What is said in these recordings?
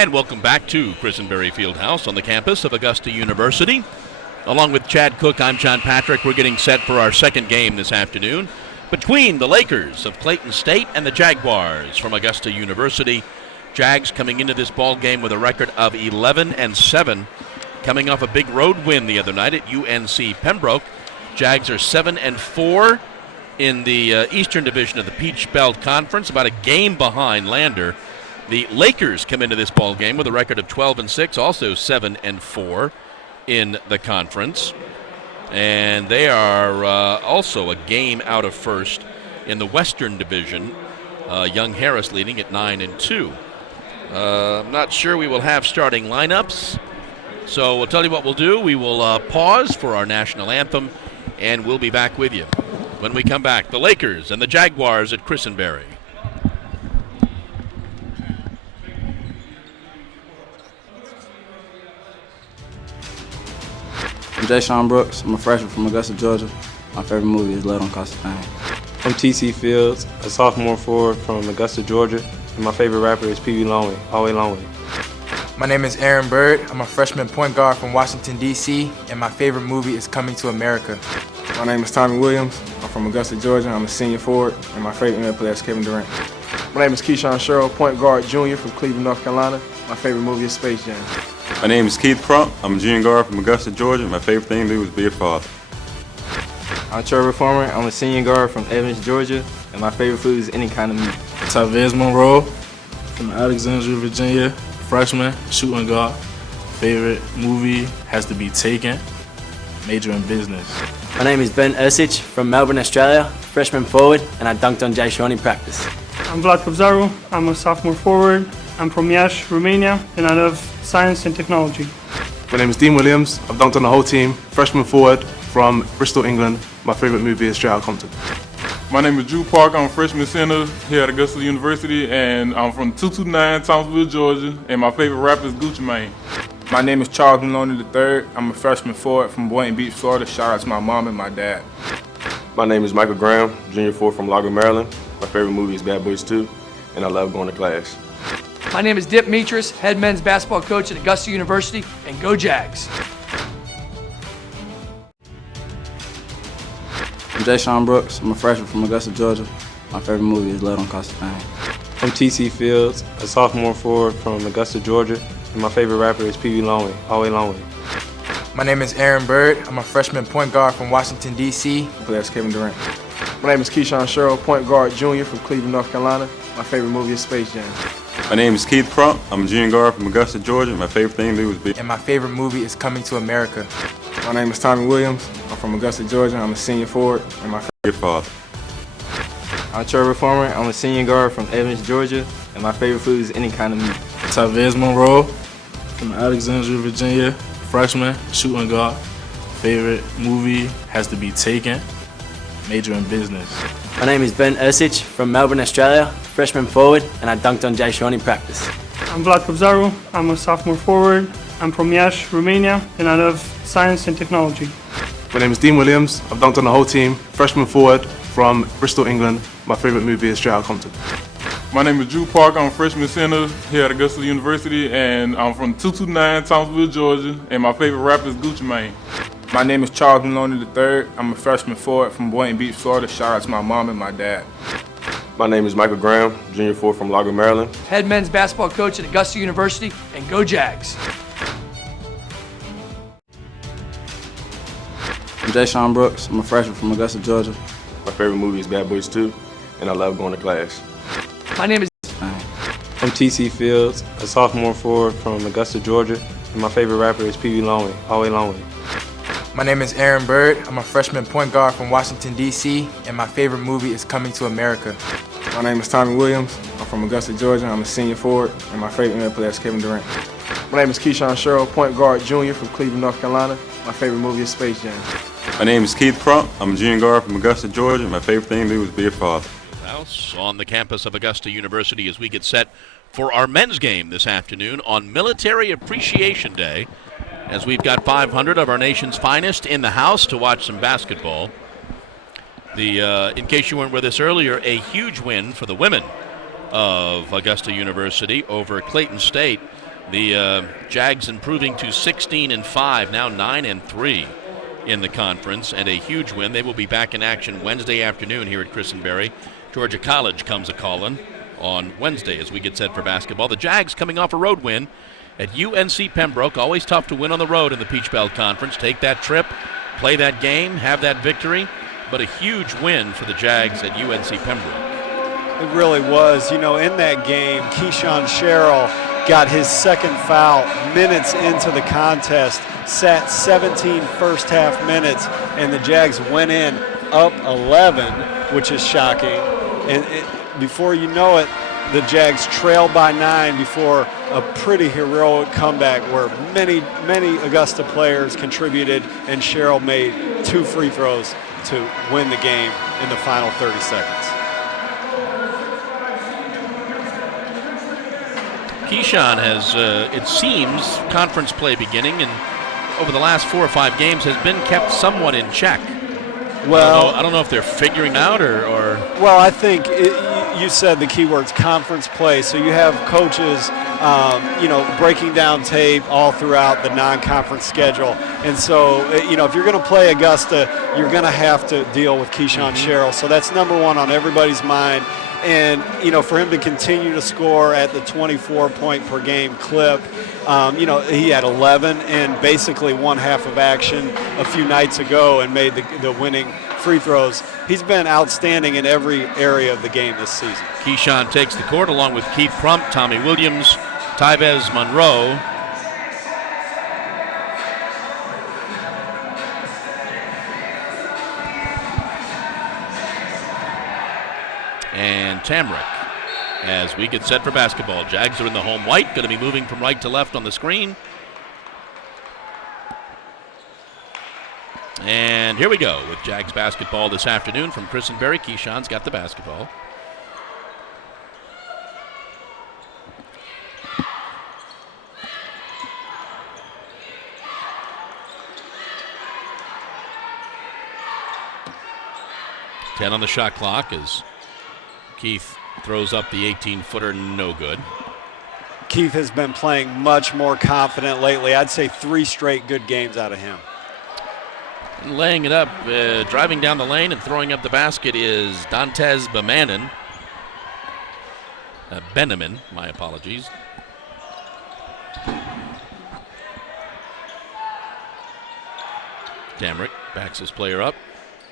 And welcome back to Christenberry Fieldhouse on the campus of Augusta University. Along with Chad Cook, I'm John Patrick. We're getting set for our second game this afternoon between the Lakers of Clayton State and the Jaguars from Augusta University. Jags coming into this ball game with a record of 11-7, coming off a big road win the other night at UNC Pembroke. Jags are 7-4 in the Eastern Division of the Peach Belt Conference, about a game behind Lander. The Lakers come into this ball game with a record of 12-6, also 7-4 in the conference, and they are also a game out of first in the Western Division. Young Harris leading at 9-2. I'm not sure we will have starting lineups, so we'll tell you what we'll do. We will pause for our national anthem, and we'll be back with you when we come back. The Lakers and the Jaguars at Christenberry. I'm Jay Sean Brooks. I'm a freshman from Augusta, Georgia. My favorite movie is Led on Costa Pain. I'm TC Fields, a sophomore forward from Augusta, Georgia, and my favorite rapper is Pee Wee Longway, All Way Longway. My name is Aaron Bird. I'm a freshman point guard from Washington, D.C., and my favorite movie is Coming to America. My name is Tommy Williams. I'm from Augusta, Georgia. I'm a senior forward, and my favorite NBA player is Kevin Durant. My name is Keyshawn Sherrill, point guard junior from Cleveland, North Carolina. My favorite movie is Space Jam. My name is Keith Crump. I'm a junior guard from Augusta, Georgia. My favorite thing to do is be a father. I'm Trevor Farmer. I'm a senior guard from Evans, Georgia, and my favorite food is any kind of meat. Tavez Monroe from Alexandria, Virginia, freshman, shooting guard. Favorite movie has to be Taken, major in business. My name is Ben Ersic from Melbourne, Australia, freshman forward, and I dunked on Jay Sean in practice. I'm Vlad Kovzaru. I'm a sophomore forward. I'm from Iași, Romania, and I love science and technology. My name is Dean Williams. I've dunked on the whole team, freshman forward from Bristol, England. My favorite movie is Straight Outta Compton. My name is Drew Park. I'm a freshman center here at Augusta University, and I'm from 229 Thomasville, Georgia, and my favorite rapper is Gucci Mane. My name is Charles Maloney III. I'm a freshman forward from Boynton Beach, Florida. Shout out to my mom and my dad. My name is Michael Graham, junior forward from Lago, Maryland. My favorite movie is Bad Boys 2, and I love going to class. My name is Dip Mitras, head men's basketball coach at Augusta University, and go Jags. I'm Jay Sean Brooks. I'm a freshman from Augusta, Georgia. My favorite movie is Led on Costa Pain. I'm TC Fields, a sophomore forward from Augusta, Georgia, and my favorite rapper is Pee Wee Longway, All Way Longway. My name is Aaron Bird. I'm a freshman point guard from Washington, D.C. My player is Kevin Durant. My name is Keyshawn Sherrill, point guard junior from Cleveland, North Carolina. My favorite movie is Space Jam. My name is Keith Crump. I'm a junior guard from Augusta, Georgia. My favorite thing to do is be. And my favorite movie is Coming to America. My name is Tommy Williams. I'm from Augusta, Georgia. I'm a senior forward, and my favorite father. I'm Trevor Farmer. I'm a senior guard from Evans, Georgia, and my favorite food is any kind of meat. Tavez Monroe from Alexandria, Virginia, freshman, shooting guard. Favorite movie has to be Taken, major in business. My name is Ben Ersic from Melbourne, Australia, freshman forward, and I dunked on Jay Sean in practice. I'm Vlad Kovzaru. I'm a sophomore forward. I'm from Iași, Romania, and I love science and technology. My name is Dean Williams. I've dunked on the whole team, freshman forward from Bristol, England. My favorite movie is Straight Outta Compton. My name is Drew Park. I'm a freshman center here at Augusta University, and I'm from 229 Thomasville, Georgia, and my favorite rapper is Gucci Mane. My name is Charles Maloney III. I'm a freshman forward from Boynton Beach, Florida. Shout out to my mom and my dad. My name is Michael Graham, junior forward from Lago, Maryland. Head men's basketball coach at Augusta University, and go Jags. I'm Jay Sean Brooks. I'm a freshman from Augusta, Georgia. My favorite movie is Bad Boys 2, and I love going to class. My name is I'm TC Fields, a sophomore forward from Augusta, Georgia, and my favorite rapper is Pee Wee Longway, All Way Longway. My name is Aaron Bird. I'm a freshman point guard from Washington, D.C., and my favorite movie is Coming to America. My name is Tommy Williams. I'm from Augusta, Georgia. I'm a senior forward, and my favorite NBA player is Kevin Durant. My name is Keyshawn Sherrill, point guard junior from Cleveland, North Carolina. My favorite movie is Space Jam. My name is Keith Crump. I'm a junior guard from Augusta, Georgia. My favorite thing to do is be a father. House on the campus of Augusta University as we get set for our men's game this afternoon on Military Appreciation Day, as we've got 500 of our nation's finest in the house to watch some basketball. In case you weren't with us earlier, a huge win for the women of Augusta University over Clayton State. The Jags improving to 16-5, now 9-3 in the conference, and a huge win. They will be back in action Wednesday afternoon here at Christenberry. Georgia College comes a-callin' on Wednesday as we get set for basketball. The Jags coming off a road win at UNC Pembroke. Always tough to win on the road in the Peach Belt Conference. Take that trip, play that game, have that victory, but a huge win for the Jags at UNC Pembroke. It really was. You know, in that game, Keyshawn Sherrill got his second foul minutes into the contest, sat 17 first half minutes, and the Jags went in up 11, which is shocking. And before you know it, the Jags trailed by 9 before a pretty heroic comeback where many Augusta players contributed, and Sherrill made 2 free throws to win the game in the final 30 seconds. Keyshawn has, it seems, conference play beginning, and over the last 4 or 5 games has been kept somewhat in check. Well, I don't know if they're figuring out or. Well, I think you said the key words, conference play. So you have coaches, breaking down tape all throughout the non-conference schedule. And so, if you're going to play Augusta, you're going to have to deal with Keyshawn Sherrill. So that's number one on everybody's mind. And, for him to continue to score at the 24-point per game clip, he had 11 in basically one half of action a few nights ago and made the winning free throws. He's been outstanding in every area of the game this season. Keyshawn takes the court along with Keith Crump, Tommy Williams, Tyvez Monroe. And Tamrick as we get set for basketball. Jags are in the home white, going to be moving from right to left on the screen. And here we go with Jags basketball this afternoon from Christenberry. Keyshawn's got the basketball. Ten on the shot clock as Keith throws up the 18-footer, no good. Keith has been playing much more confident lately. I'd say 3 straight good games out of him. And laying it up, driving down the lane and throwing up the basket is Dantes Beneman, my apologies. Tamrick backs his player up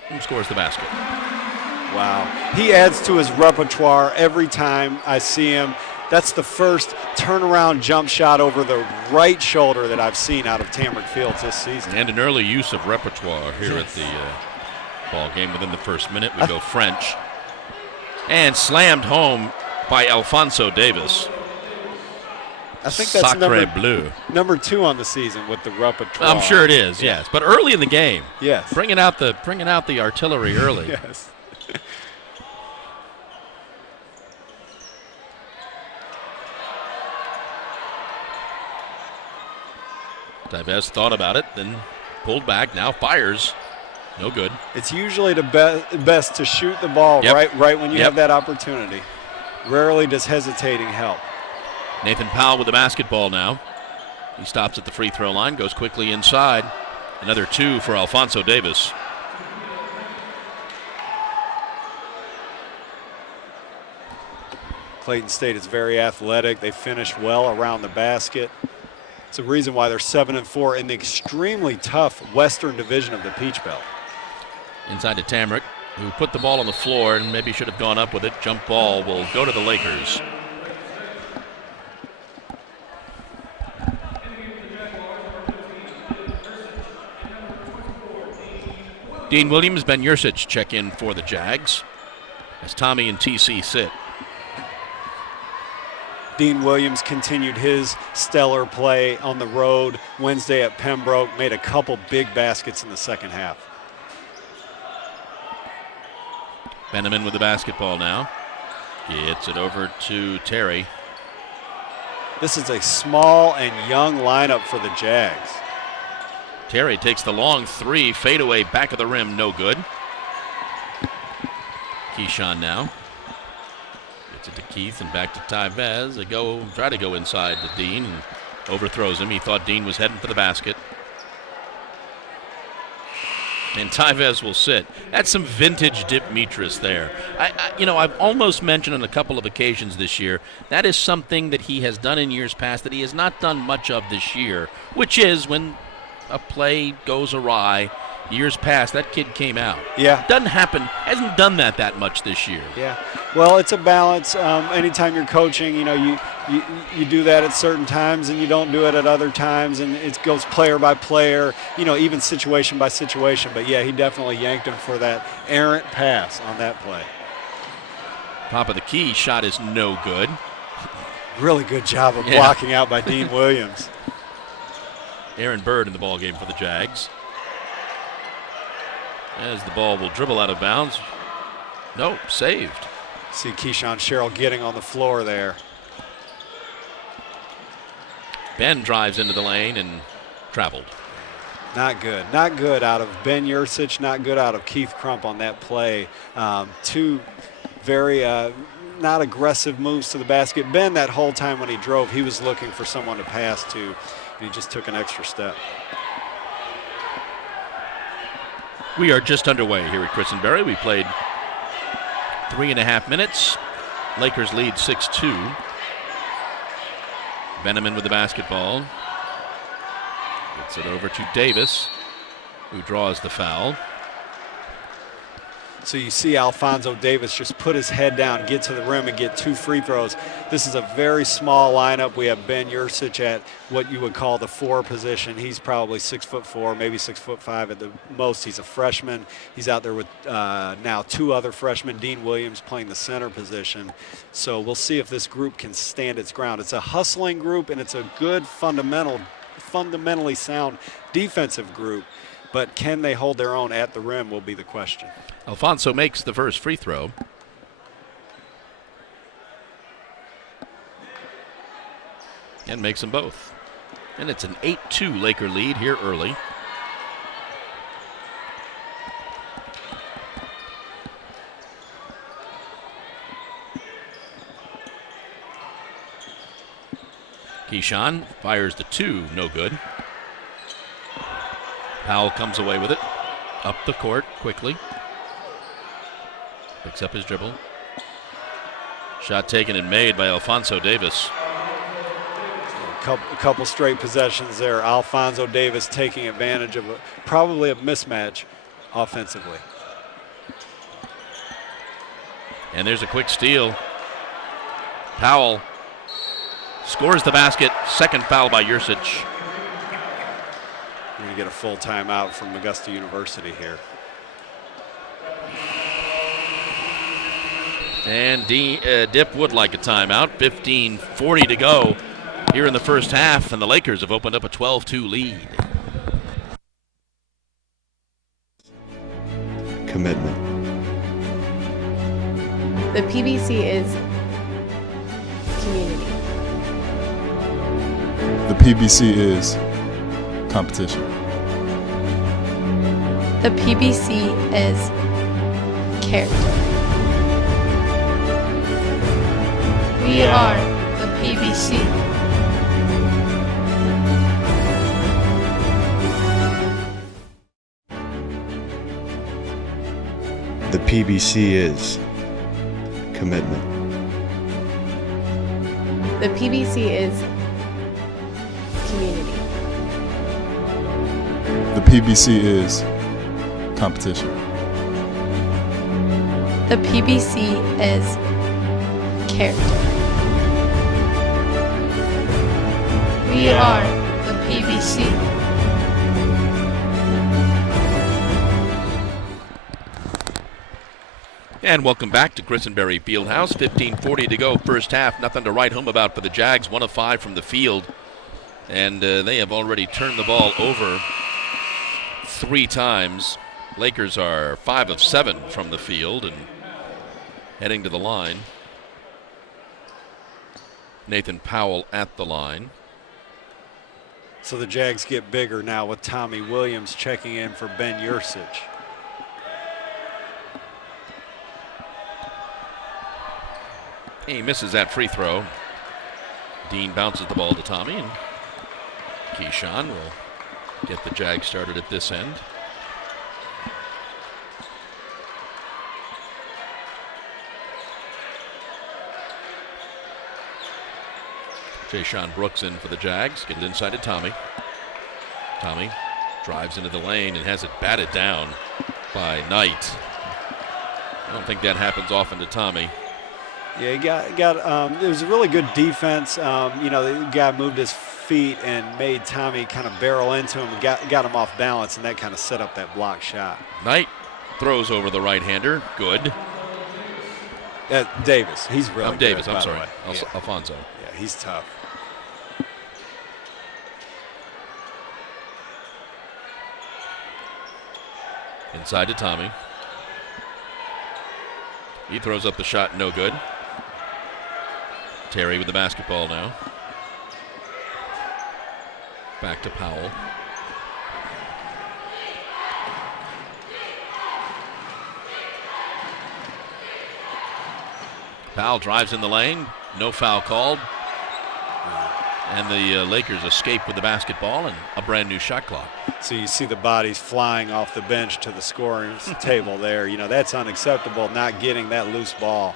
and scores the basket. Wow. He adds to his repertoire every time I see him. That's the first turnaround jump shot over the right shoulder that I've seen out of Tamrick Fields this season. And an early use of repertoire here at the ball game. Within the first minute, we go French. And slammed home by Alfonso Davis. I think that's bleu. number 2 on the season with the repertoire. I'm sure it is, yes. But early in the game. Yes. Bringing out the artillery early. Yes. Tyvez thought about it, then pulled back, now fires. No good. It's usually the best to shoot the ball right when you have that opportunity. Rarely does hesitating help. Nathan Powell with the basketball now. He stops at the free throw line, goes quickly inside. Another 2 for Alfonso Davis. Clayton State is very athletic. They finish well around the basket. It's a reason why they're 7-4 in the extremely tough Western Division of the Peach Belt. Inside to Tamrick, who put the ball on the floor and maybe should have gone up with it. Jump ball will go to the Lakers. Dean Williams, Ben Yurcich check in for the Jags as Tommy and TC sit. Dean Williams continued his stellar play on the road Wednesday at Pembroke, made a couple big baskets in the second half. Beneman with the basketball now. Gets it over to Terry. This is a small and young lineup for the Jags. Terry takes the long 3, fadeaway, back of the rim, no good. Keyshawn now. Gets it to Keith and back to Tyvez. They try to go inside to Dean, and Overthrows him. He thought Dean was heading for the basket. And Tyvez will sit. That's some vintage Dip-Mitras there. I've almost mentioned on a couple of occasions this year, that is something that he has done in years past that he has not done much of this year, which is when a play goes awry. Years past, that kid came out. Yeah. Doesn't happen. Hasn't done that much this year. Yeah. Well, it's a balance. Anytime you're coaching, you do that at certain times and you don't do it at other times, and it goes player by player, even situation by situation. But, yeah, he definitely yanked him for that errant pass on that play. Top of the key, shot is no good. Really good job of blocking out by Dean Williams. Aaron Bird in the ballgame for the Jags. As the ball will dribble out of bounds. Nope, saved. See Keyshawn Sherrill getting on the floor there. Ben drives into the lane and traveled. Not good. Not good out of Ben Yursich, not good out of Keith Crump on that play. Two very not aggressive moves to the basket. Ben, that whole time when he drove, he was looking for someone to pass to, and he just took an extra step. We are just underway here at Christenberry. We played 3.5 minutes. Lakers lead 6-2. Veneman with the basketball. Gets it over to Davis, who draws the foul. So you see Alphonso Davis just put his head down, get to the rim, and get 2 free throws. This is a very small lineup. We have Ben Yursich at what you would call the 4 position. He's probably 6'4", maybe 6'5" at the most. He's a freshman. He's out there with now 2 other freshmen. Dean Williams playing the center position. So we'll see if this group can stand its ground. It's a hustling group, and it's a good fundamentally sound defensive group. But can they hold their own at the rim will be the question. Alfonso makes the first free throw. And makes them both. And it's an 8-2 Laker lead here early. Keyshawn fires the 2, no good. Powell comes away with it. Up the court quickly. Picks up his dribble. Shot taken and made by Alphonso Davis. A couple straight possessions there. Alphonso Davis taking advantage of probably a mismatch offensively. And there's a quick steal. Powell scores the basket. Second foul by Yursich. We're going to get a full timeout from Augusta University here. And Dip would like a timeout. 15:40 to go here in the first half, and the Lakers have opened up a 12-2 lead. Commitment. The PBC is community. The PBC is competition. The PBC is character. We are the PBC. The PBC is commitment. The PBC is community. The PBC is competition. The PBC is character. We are the PBC. And welcome back to Christenberry Fieldhouse. 15:40 to go, first half. Nothing to write home about for the Jags. 1 of 5 from the field. And they have already turned the ball over 3 times. Lakers are 5 of 7 from the field and heading to the line. Nathan Powell at the line. So the Jags get bigger now with Tommy Williams checking in for Ben Yursich. He misses that free throw. Dean bounces the ball to Tommy, and Keyshawn will get the Jag started at this end. Jayshon Brooks in for the Jags. Get it inside to Tommy. Tommy drives into the lane and has it batted down by Knight. I don't think that happens often to Tommy. Yeah, he got it was a really good defense. The guy moved his feet and made Tommy kind of barrel into him and got him off balance, and that kind of set up that block shot. Knight throws over the right-hander. Good. Davis. He's really good. Davis, I'm sorry. Yeah. Alfonso. Yeah, he's tough. Inside to Tommy. He throws up the shot, no good. Terry with the basketball now. Back to Powell. Powell drives in the lane, no foul called. And the Lakers escape with the basketball and a brand new shot clock. So you see the bodies flying off the bench to the scoring table there. That's unacceptable, not getting that loose ball.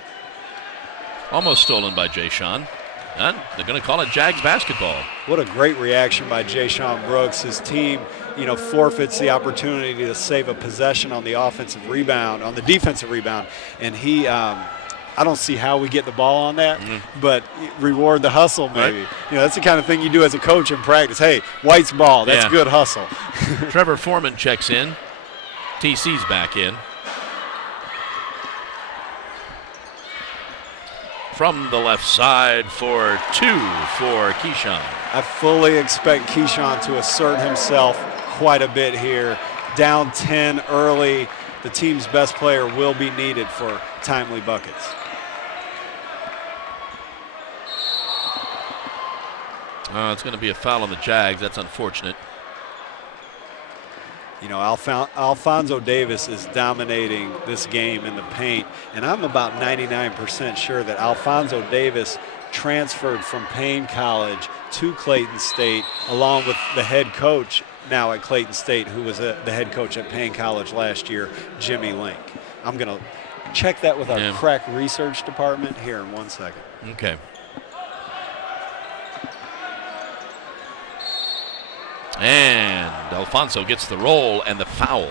Almost stolen by Jayshon. And they're going to call it Jags basketball. What a great reaction by Jayshon Brooks. His team, forfeits the opportunity to save a possession on the offensive rebound, on the defensive rebound. And he, I don't see how we get the ball on that, but reward the hustle maybe. Right. That's the kind of thing you do as a coach in practice. Hey, White's ball, that's good hustle. Trevor Foreman checks in. TC's back in. From the left side for two for Keyshawn. I fully expect Keyshawn to assert himself quite a bit here. Down 10 early, the team's best player will be needed for timely buckets. It's going to be a foul on the Jags. That's unfortunate. Alfonso Davis is dominating this game in the paint, and I'm about 99% sure that Alfonso Davis transferred from Payne College to Clayton State, along with the head coach now at Clayton State, who was the head coach at Payne College last year, Jimmy Link. I'm going to check that with our crack research department here in 1 second. Okay. And Alfonso gets the roll and the foul.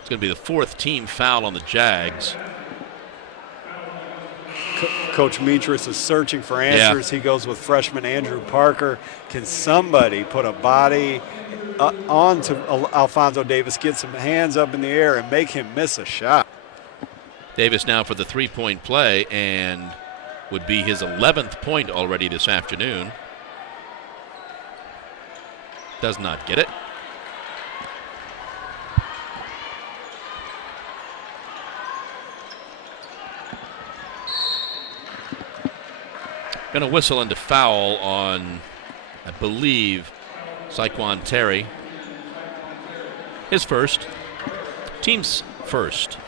It's going to be the fourth team foul on the Jags. Coach Mitras is searching for answers. He goes with freshman Andrew Parker. Can somebody put a body onto Alfonso Davis, get some hands up in the air, and make him miss a shot? Davis now for the three-point play, and would be his 11th point already this afternoon. Does not get it. Going to whistle into foul on, I believe, Saquon Terry. His first. Team's first.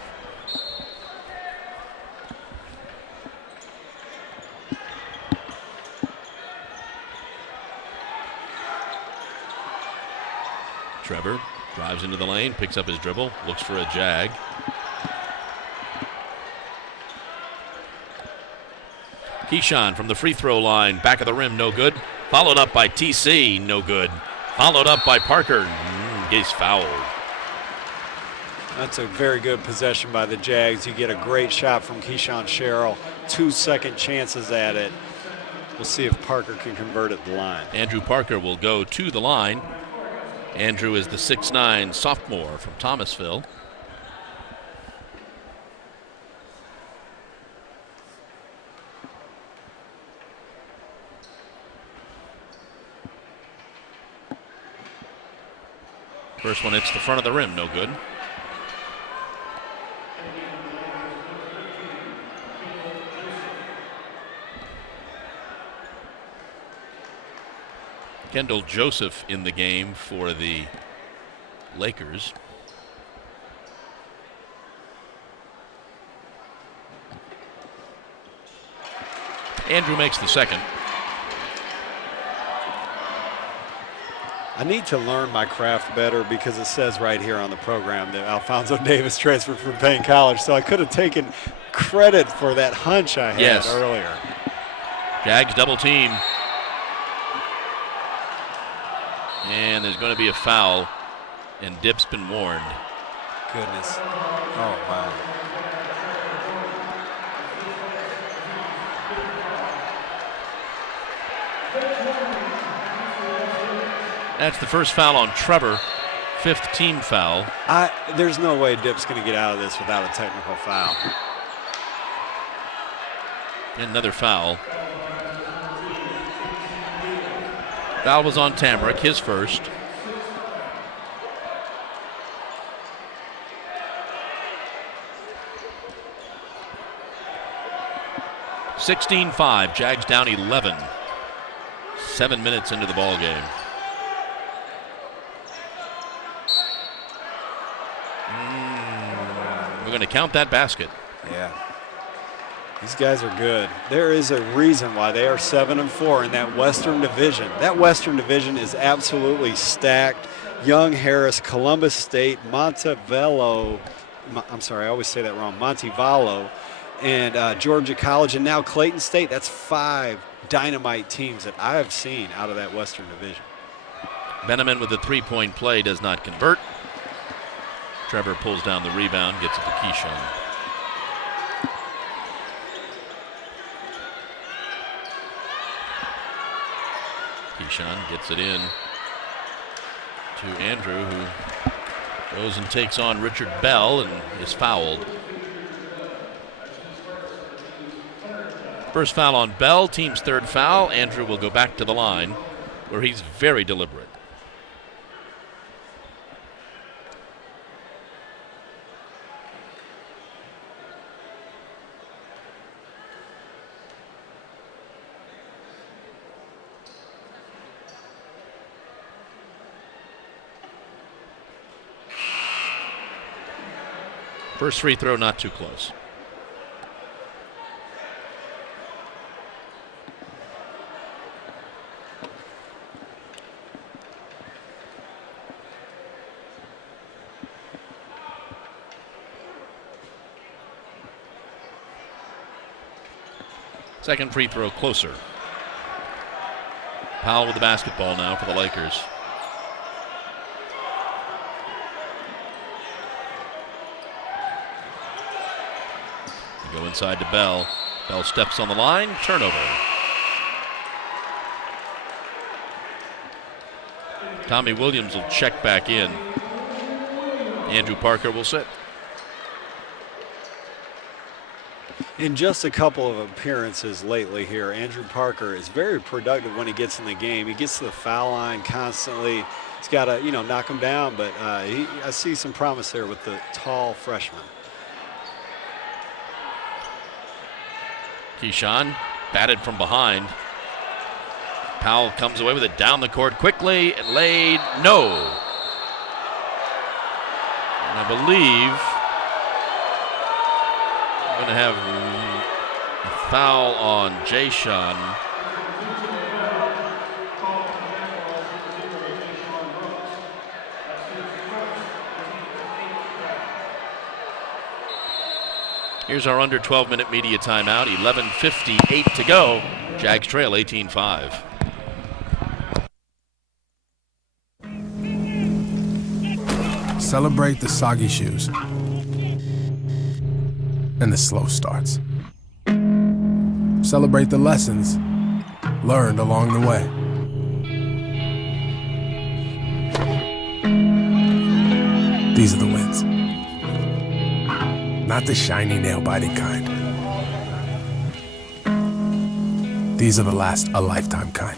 Trevor drives into the lane, picks up his dribble, looks for a Jag. Keyshawn from the free throw line, back of the rim, no good. Followed up by TC, no good. Followed up by Parker, he's fouled. That's a very good possession by the Jags. You get a great shot from Keyshawn Sherrill. 2 second chances at it. We'll see if Parker can convert at the line. Andrew Parker will go to the line. Andrew is the 6'9" sophomore from Thomasville. First one hits the front of the rim, no good. Kendall Joseph in the game for the Lakers. Andrew makes the second. I need to learn my craft better because it says right here on the program that Alfonso Davis transferred from Payne College, so I could have taken credit for that hunch I had earlier. Jags double team. And there's going to be a foul, and Dip's been warned. Goodness. Oh, wow. That's the first foul on Trevor, 5th team foul. There's no way Dip's going to get out of this without a technical foul. Another foul. Foul was on Tamarick, his first. (16-5), Jags down 11. 7 minutes into the ball game. We're going to count that basket. Yeah. These guys are good. There is a reason why they are 7-4 in that Western Division. That Western Division is absolutely stacked. Young, Harris, Columbus State, Montevallo, I always say that wrong, Montevallo, and Georgia College, and now Clayton State. That's 5 dynamite teams that I have seen out of that Western Division. Benjamin with the three-point play does not convert. Trevor pulls down the rebound, gets it to Keyshawn. Keyshawn gets it in to Andrew, who goes and takes on Richard Bell and is fouled. First foul on Bell, team's 3rd foul. Andrew will go back to the line where he's very deliberate. First free throw not too close. Second free throw closer. Powell with the basketball now for the Lakers. Go inside to Bell. Bell steps on the line. Turnover. Tommy Williams will check back in. Andrew Parker will sit. In just a couple of appearances lately here, Andrew Parker is very productive when he gets in the game. He gets to the foul line constantly. He's got to, knock him down, but I see some promise there with the tall freshman. Keyshawn batted from behind. Powell comes away with it down the court quickly and laid. No. And I believe we're going to have a foul on Jayshon. Here's our under 12-minute media timeout. 11:58 to go. Jags trail 18-5. Celebrate the soggy shoes and the slow starts. Celebrate the lessons learned along the way. These are the wins. Not the shiny nail-biting kind. These are the last a lifetime kind.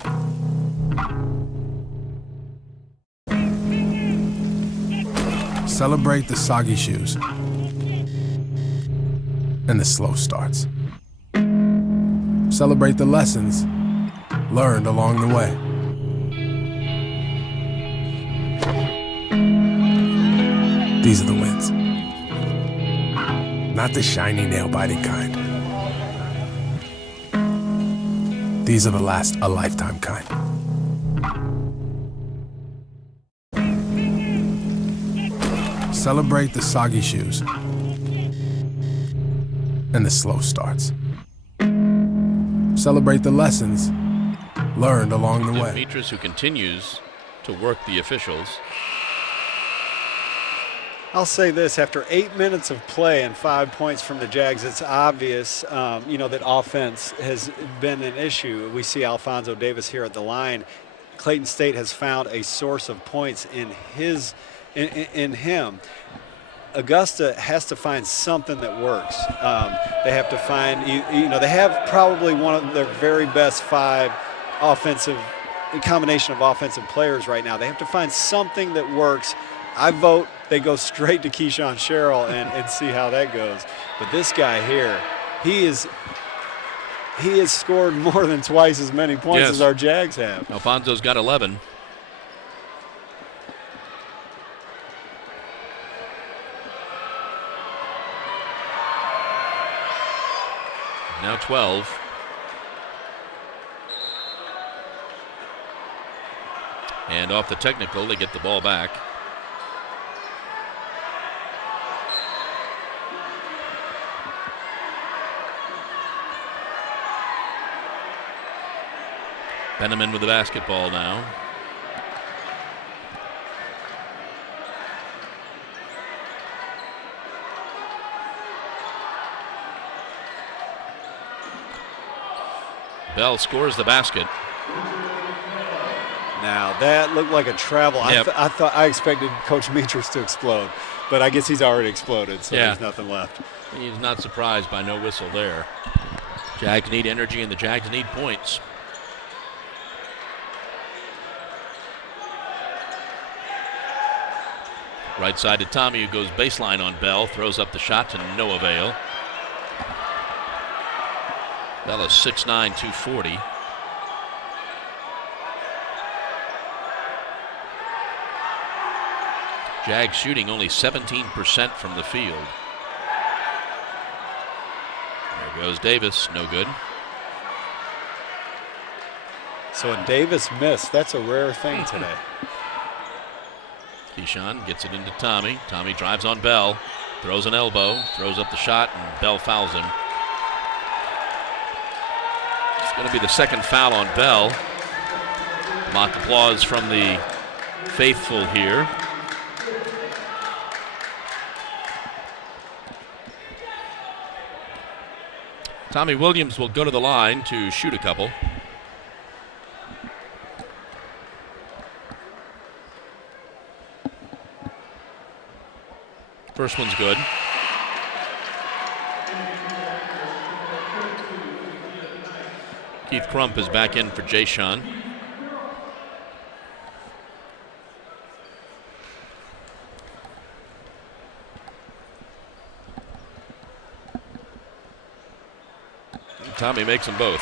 Celebrate the soggy shoes and the slow starts. Celebrate the lessons learned along the way. These are the wins. Not the shiny nail-biting kind. These are the last a lifetime kind. Celebrate the soggy shoes and the slow starts. Celebrate the lessons learned along the way. Demetrius, who continues to work the officials. I'll say this, after 8 minutes of play and 5 points from the Jags, it's obvious, that offense has been an issue. We see Alphonso Davis here at the line. Clayton State has found a source of points in him. Augusta has to find something that works. They have to find, they have probably one of their very best 5 combination of offensive players right now. They have to find something that works. I vote they go straight to Keyshawn Sherrill and see how that goes. But this guy here, he has scored more than twice as many points as our Jags have. Alfonso's got 11. Now 12. And off the technical, they get the ball back. Benjamin with the basketball now. Bell scores the basket. Now that looked like a travel. Yep. I expected Coach Demetrius to explode, but I guess he's already exploded, so there's nothing left. He's not surprised by no whistle there. Jags need energy and the Jags need points. Right side to Tommy, who goes baseline on Bell, throws up the shot to no avail. Bell is 6'9", 240. Jags shooting only 17% from the field. There goes Davis, no good. So a Davis miss, that's a rare thing today. Keyshawn gets it into Tommy. Tommy drives on Bell, throws an elbow, throws up the shot, and Bell fouls him. It's going to be the second foul on Bell. Mock applause from the faithful here. Tommy Williams will go to the line to shoot a couple. First one's good. Keith Crump is back in for Jay-Sean. Tommy makes them both.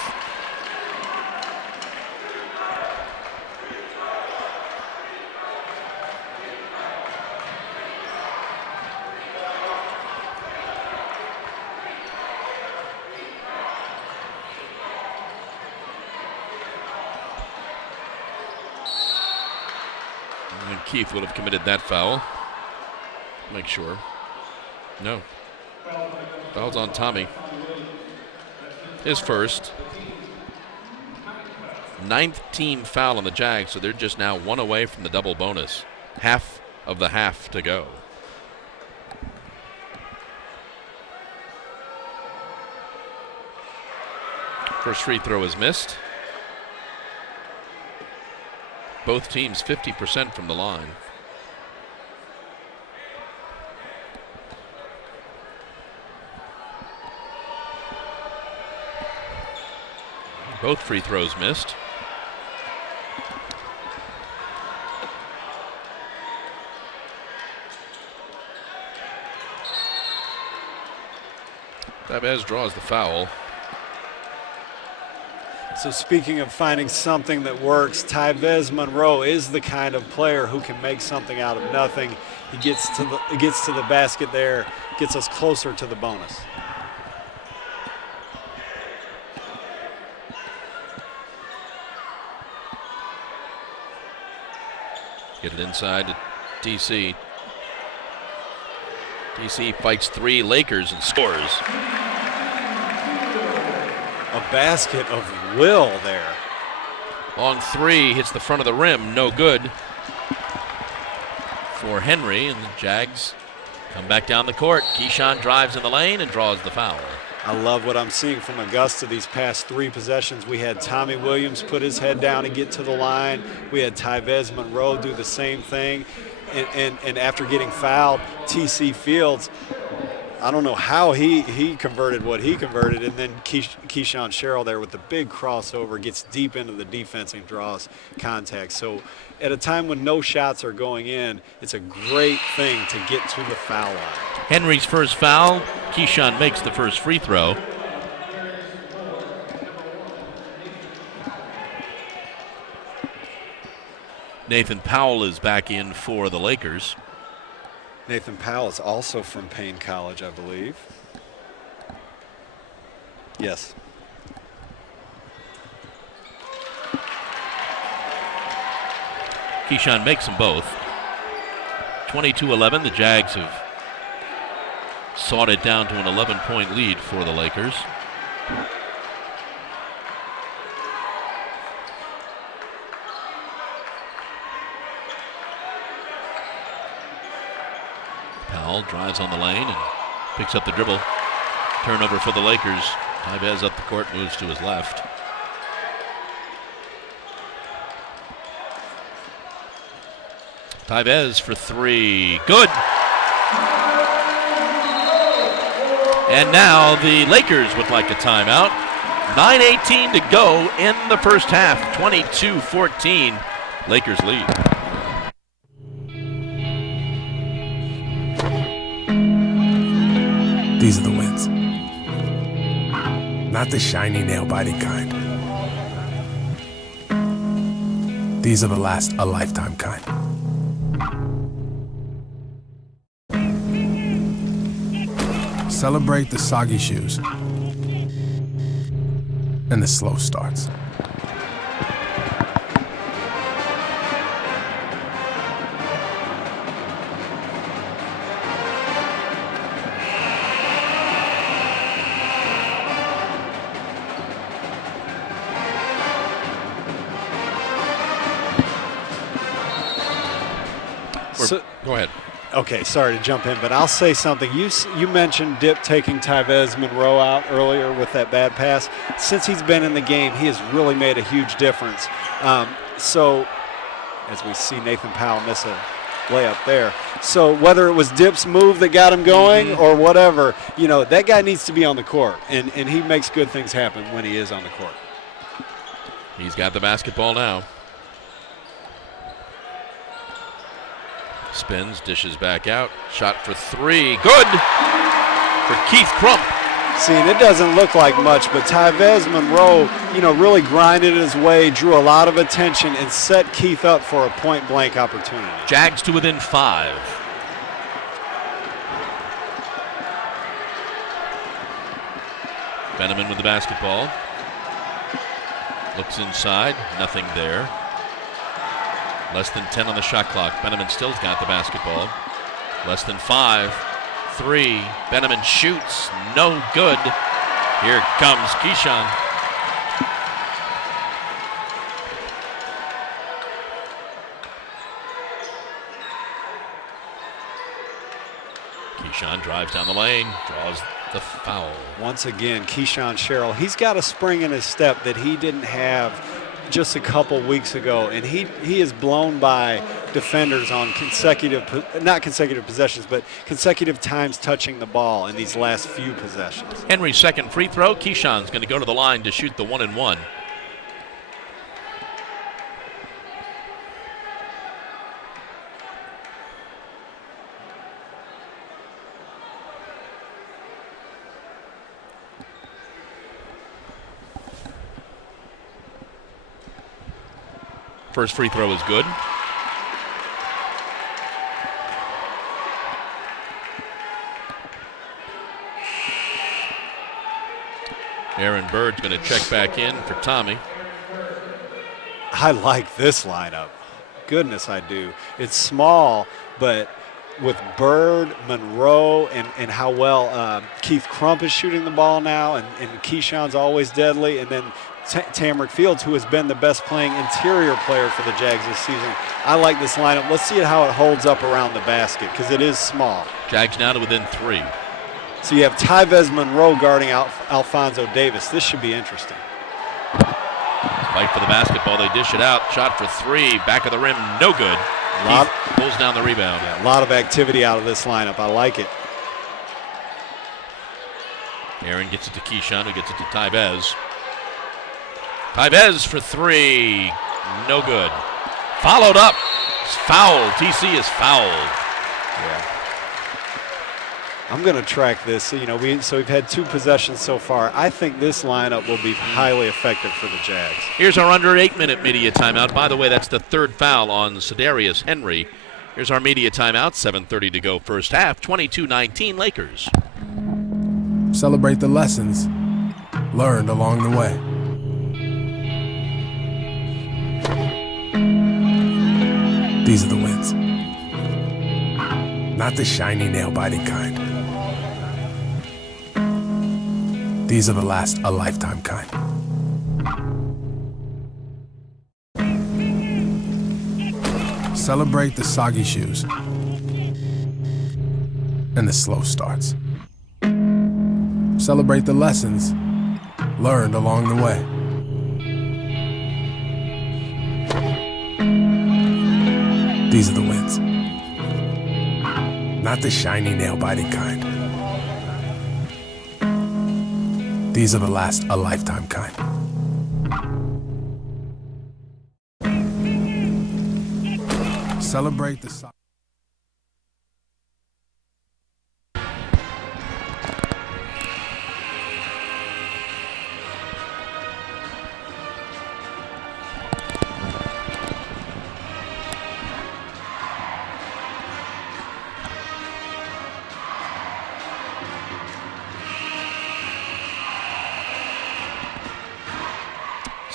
And Keith would have committed that foul. Make sure. No. Foul's on Tommy. His first. 9th team foul on the Jags, so they're just now 1 away from the double bonus. Half of the half to go. First free throw is missed. Both teams 50% from the line. Both free throws missed. Chavez draws the foul. So speaking of finding something that works, Tyvez Monroe is the kind of player who can make something out of nothing. He gets to the basket there, gets us closer to the bonus. Get it inside to TC. DC fights 3 Lakers and scores. A basket of will there. Long 3 hits the front of the rim, no good for Henry, and the Jags come back down the court. Keyshawn drives in the lane and draws the foul. I love what I'm seeing from Augusta these past 3 possessions. We had Tommy Williams put his head down and get to the line. We had Tyvez Monroe do the same thing. And after getting fouled, TC Fields, I don't know how he converted what he converted, and then Keyshawn Sherrill there with the big crossover gets deep into the defense and draws contact. So at a time when no shots are going in, it's a great thing to get to the foul line. Henry's first foul. Keyshawn makes the first free throw. Nathan Powell is back in for the Lakers. Nathan Powell is also from Payne College, I believe. Yes. Keyshawn makes them both. 22-11, the Jags have sawed it down to an 11-point lead for the Lakers. Powell drives on the lane and picks up the dribble. Turnover for the Lakers. Tyvez up the court, moves to his left. Tyvez for 3. Good. And now the Lakers would like a timeout. 9:18 to go in the first half. 22-14. Lakers lead. These are the wins. Not the shiny nail-biting kind. These are the last a lifetime kind. Celebrate the soggy shoes and the slow starts. Go ahead. Okay, sorry to jump in, but I'll say something. You mentioned Dip taking Tyvez Monroe out earlier with that bad pass. Since he's been in the game, he has really made a huge difference. So, as we see Nathan Powell miss a layup there. So whether it was Dip's move that got him going or whatever, you know, that guy needs to be on the court, and he makes good things happen when he is on the court. He's got the basketball now. Spins, dishes back out. Shot for 3. Good for Keith Crump. See, and it doesn't look like much, but Tyvez Monroe, you know, really grinded his way, drew a lot of attention, and set Keith up for a point-blank opportunity. Jags to within 5. Benjamin with the basketball. Looks inside, nothing there. Less than 10 on the shot clock. Benjamin still's got the basketball. Less than 5. 3. Benjamin shoots. No good. Here comes Keyshawn. Keyshawn drives down the lane, draws the foul. Once again, Keyshawn Sherrill, he's got a spring in his step that he didn't have just a couple weeks ago, and he is blown by defenders on not consecutive possessions, but consecutive times touching the ball in these last few possessions. Henry's second free throw. Keyshawn's going to go to the line to shoot the 1-and-1. First free throw is good. Aaron Bird's going to check back in for Tommy. I like this lineup. Goodness, I do. It's small, but with Bird, Monroe, and how well Keith Crump is shooting the ball now, and Keyshawn's always deadly, and then Tamrick Fields, who has been the best playing interior player for the Jags this season. I like this lineup. Let's see how it holds up around the basket because it is small. Jags now to within 3. So you have Tyvez Monroe guarding Alfonso Davis. This should be interesting. Fight for the basketball. They dish it out. Shot for 3. Back of the rim. No good. Keith pulls down the rebound. Yeah, a lot of activity out of this lineup. I like it. Aaron gets it to Keyshawn, who gets it to Tyvez. Tyvez for 3. No good. Followed up. It's foul. TC is fouled. Yeah. I'm going to track this. So we've had 2 possessions so far. I think this lineup will be highly effective for the Jags. Here's our under 8-minute media timeout. By the way, that's the 3rd foul on Cedarius Henry. Here's our media timeout. 7:30 to go first half. 22-19 Lakers. Celebrate the lessons learned along the way. These are the wins. Not the shiny nail-biting kind. These are the last a lifetime kind. Celebrate the soggy shoes and the slow starts. Celebrate the lessons learned along the way. These are the wins. Not the shiny nail-biting kind. These are the last a lifetime kind. Celebrate the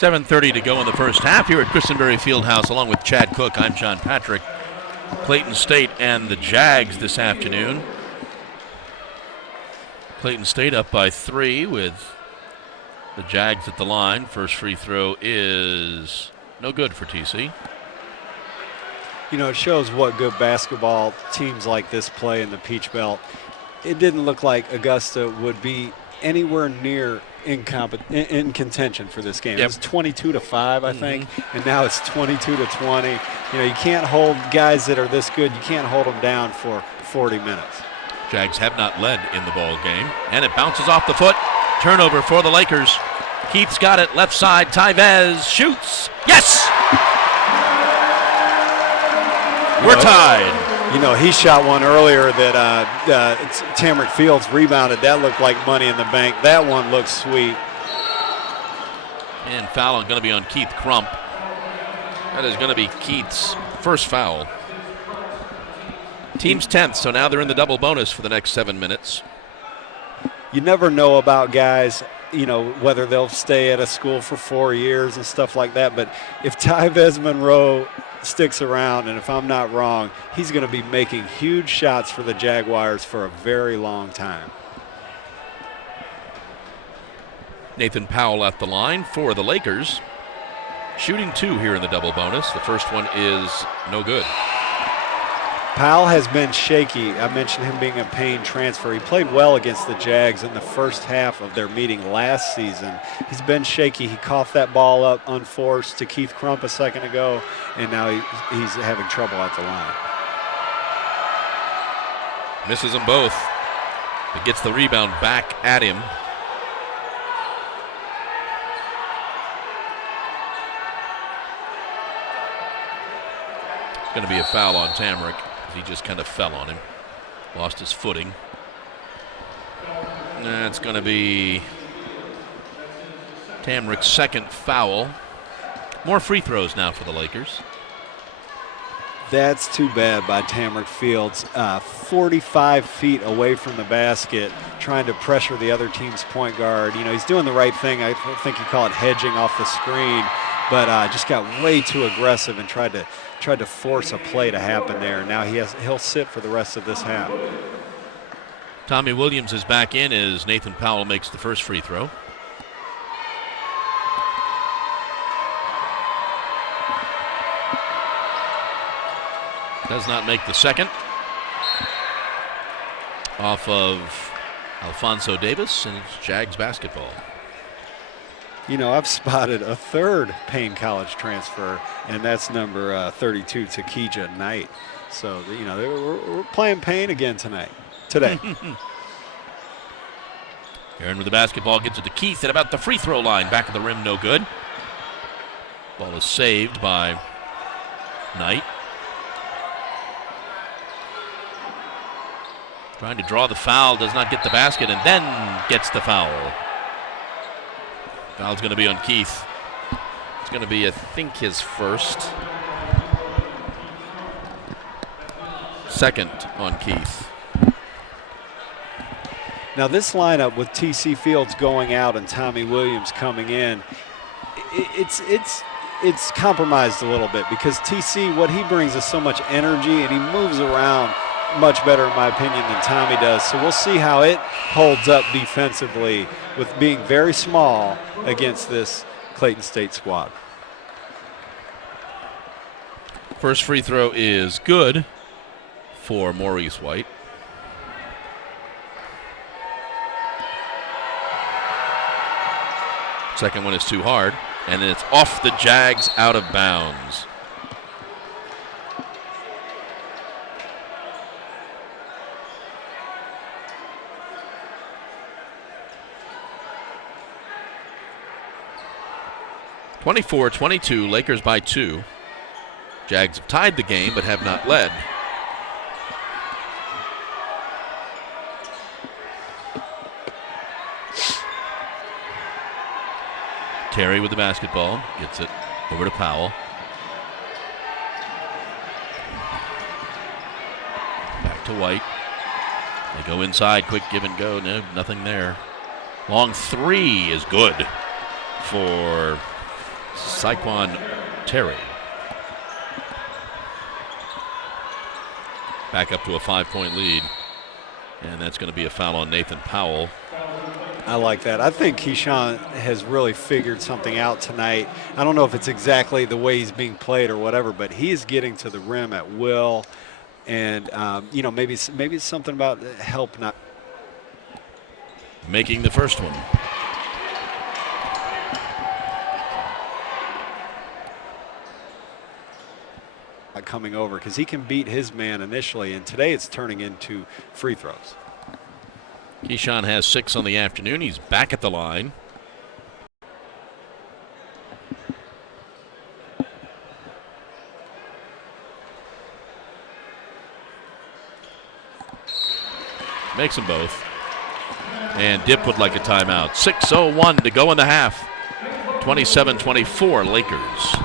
7:30 to go in the first half here at Christenberry Fieldhouse. Along with Chad Cook, I'm John Patrick. Clayton State and the Jags this afternoon. Clayton State up by 3 with the Jags at the line. First free throw is no good for TC. You know, it shows what good basketball teams like this play in the Peach Belt. It didn't look like Augusta would be anywhere near in contention for this game. Yep. It was 22-5, I think, and now it's 22-20. You know, you can't hold guys that are this good. You can't hold them down for 40 minutes. Jags have not led in the ball game, and it bounces off the foot. Turnover for the Lakers. Keith's got it, left side. Tyvez shoots. Yes! We're tied. You know, he shot one earlier that Tamrick Fields rebounded. That looked like money in the bank. That one looks sweet. And foul going to be on Keith Crump. That is going to be Keith's first foul. Team's 10th, so now they're in the double bonus for the next 7 minutes. You never know about guys, you know, whether they'll stay at a school for 4 years and stuff like that. But if Tyvez Monroe sticks around, and if I'm not wrong, he's going to be making huge shots for the Jaguars for a very long time. Nathan Powell at the line for the Lakers. Shooting 2 here in the double bonus. The first one is no good. Powell has been shaky. I mentioned him being a Payne transfer. He played well against the Jags in the first half of their meeting last season. He's been shaky. He coughed that ball up unforced to Keith Crump a second ago, and now he's having trouble at the line. Misses them both. It gets the rebound back at him. Going to be a foul on Tamrick. He just kind of fell on him. Lost his footing. That's going to be Tamrick's second foul. More free throws now for the Lakers. That's too bad by Tamrick Fields. 45 feet away from the basket, trying to pressure the other team's point guard. You know, he's doing the right thing. I think you call it hedging off the screen. but just got way too aggressive and tried to force a play to happen there. Now he'll sit for the rest of this half. Tommy Williams is back in as Nathan Powell makes the first free throw. Does not make the second. Off of Alfonso Davis, and it's Jags basketball. You know, I've spotted a third Payne College transfer, and that's number 32, Takija Knight. So, you know, we're playing Payne again today. Aaron with the basketball gets it to Keith at about the free throw line. Back of the rim, no good. Ball is saved by Knight. Trying to draw the foul, does not get the basket, and then gets the foul. Foul's going to be on Keith. It's going to be, I think, his first. Second on Keith. Now this lineup with TC Fields going out and Tommy Williams coming in, it's compromised a little bit because TC, what he brings is so much energy and he moves around much better, in my opinion, than Tommy does. So we'll see how it holds up defensively with being very small against this Clayton State squad. First free throw is good for Maurice White. Second one is too hard, and it's off the Jags, out of bounds. (24-22), Lakers by 2. Jags have tied the game but have not led. Terry with the basketball, gets it over to Powell. Back to White. They go inside, quick give and go. No, nothing there. Long three is good for Saquon Terry. Back up to a 5-point lead. And that's going to be a foul on Nathan Powell. I like that. I think Keyshawn has really figured something out tonight. I don't know if it's exactly the way he's being played or whatever, but he is getting to the rim at will. And, you know, maybe it's something about help not. Making the first one. Coming over because he can beat his man initially, and today it's turning into free throws. Keyshawn has 6 on the afternoon. He's back at the line. Makes them both. And Dip would like a timeout. 6:01 to go in the half. 27-24 Lakers.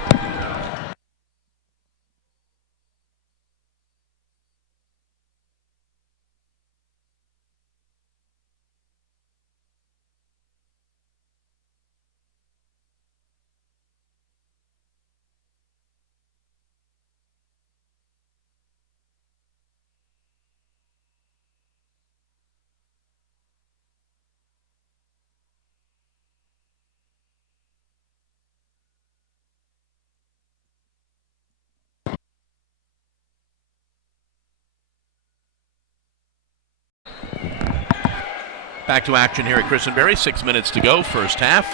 Back to action here at Christenberry. 6 minutes to go, first half.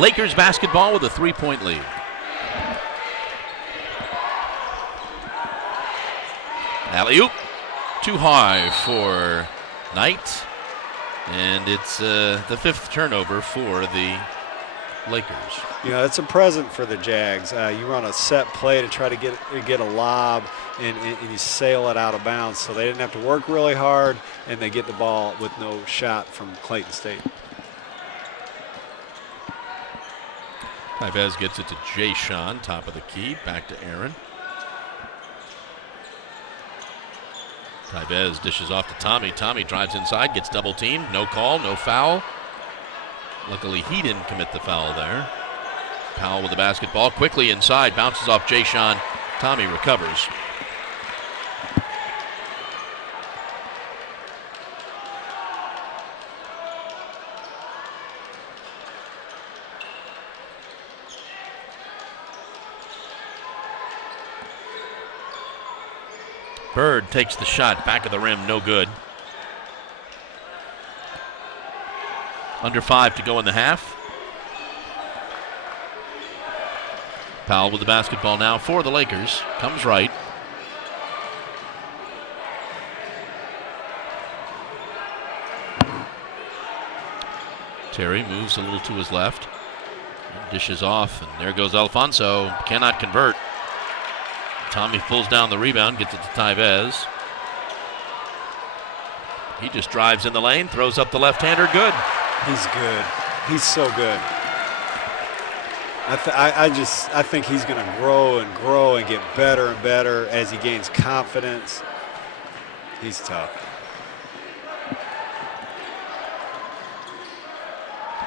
Lakers basketball with a 3-point lead. Alley-oop. Too high for Knight. And it's the 5th turnover for the Lakers. You know, it's a present for the Jags. You run a set play to try to get a lob, and you sail it out of bounds. So they didn't have to work really hard, and they get the ball with no shot from Clayton State. Tyvez gets it to Jay Sean, top of the key. Back to Aaron. Tyvez dishes off to Tommy. Tommy drives inside, gets double teamed. No call, no foul. Luckily, he didn't commit the foul there. Powell with the basketball. Quickly inside. Bounces off Jay-Sean. Tommy recovers. Bird takes the shot. Back of the rim. No good. Under 5 to go in the half. Powell with the basketball now for the Lakers. Comes right. Terry moves a little to his left. Dishes off, and there goes Alfonso. Cannot convert. Tommy pulls down the rebound, gets it to Tyvez. He just drives in the lane, throws up the left-hander. Good. He's good. He's so good. I think he's going to grow and get better and better as he gains confidence. He's tough.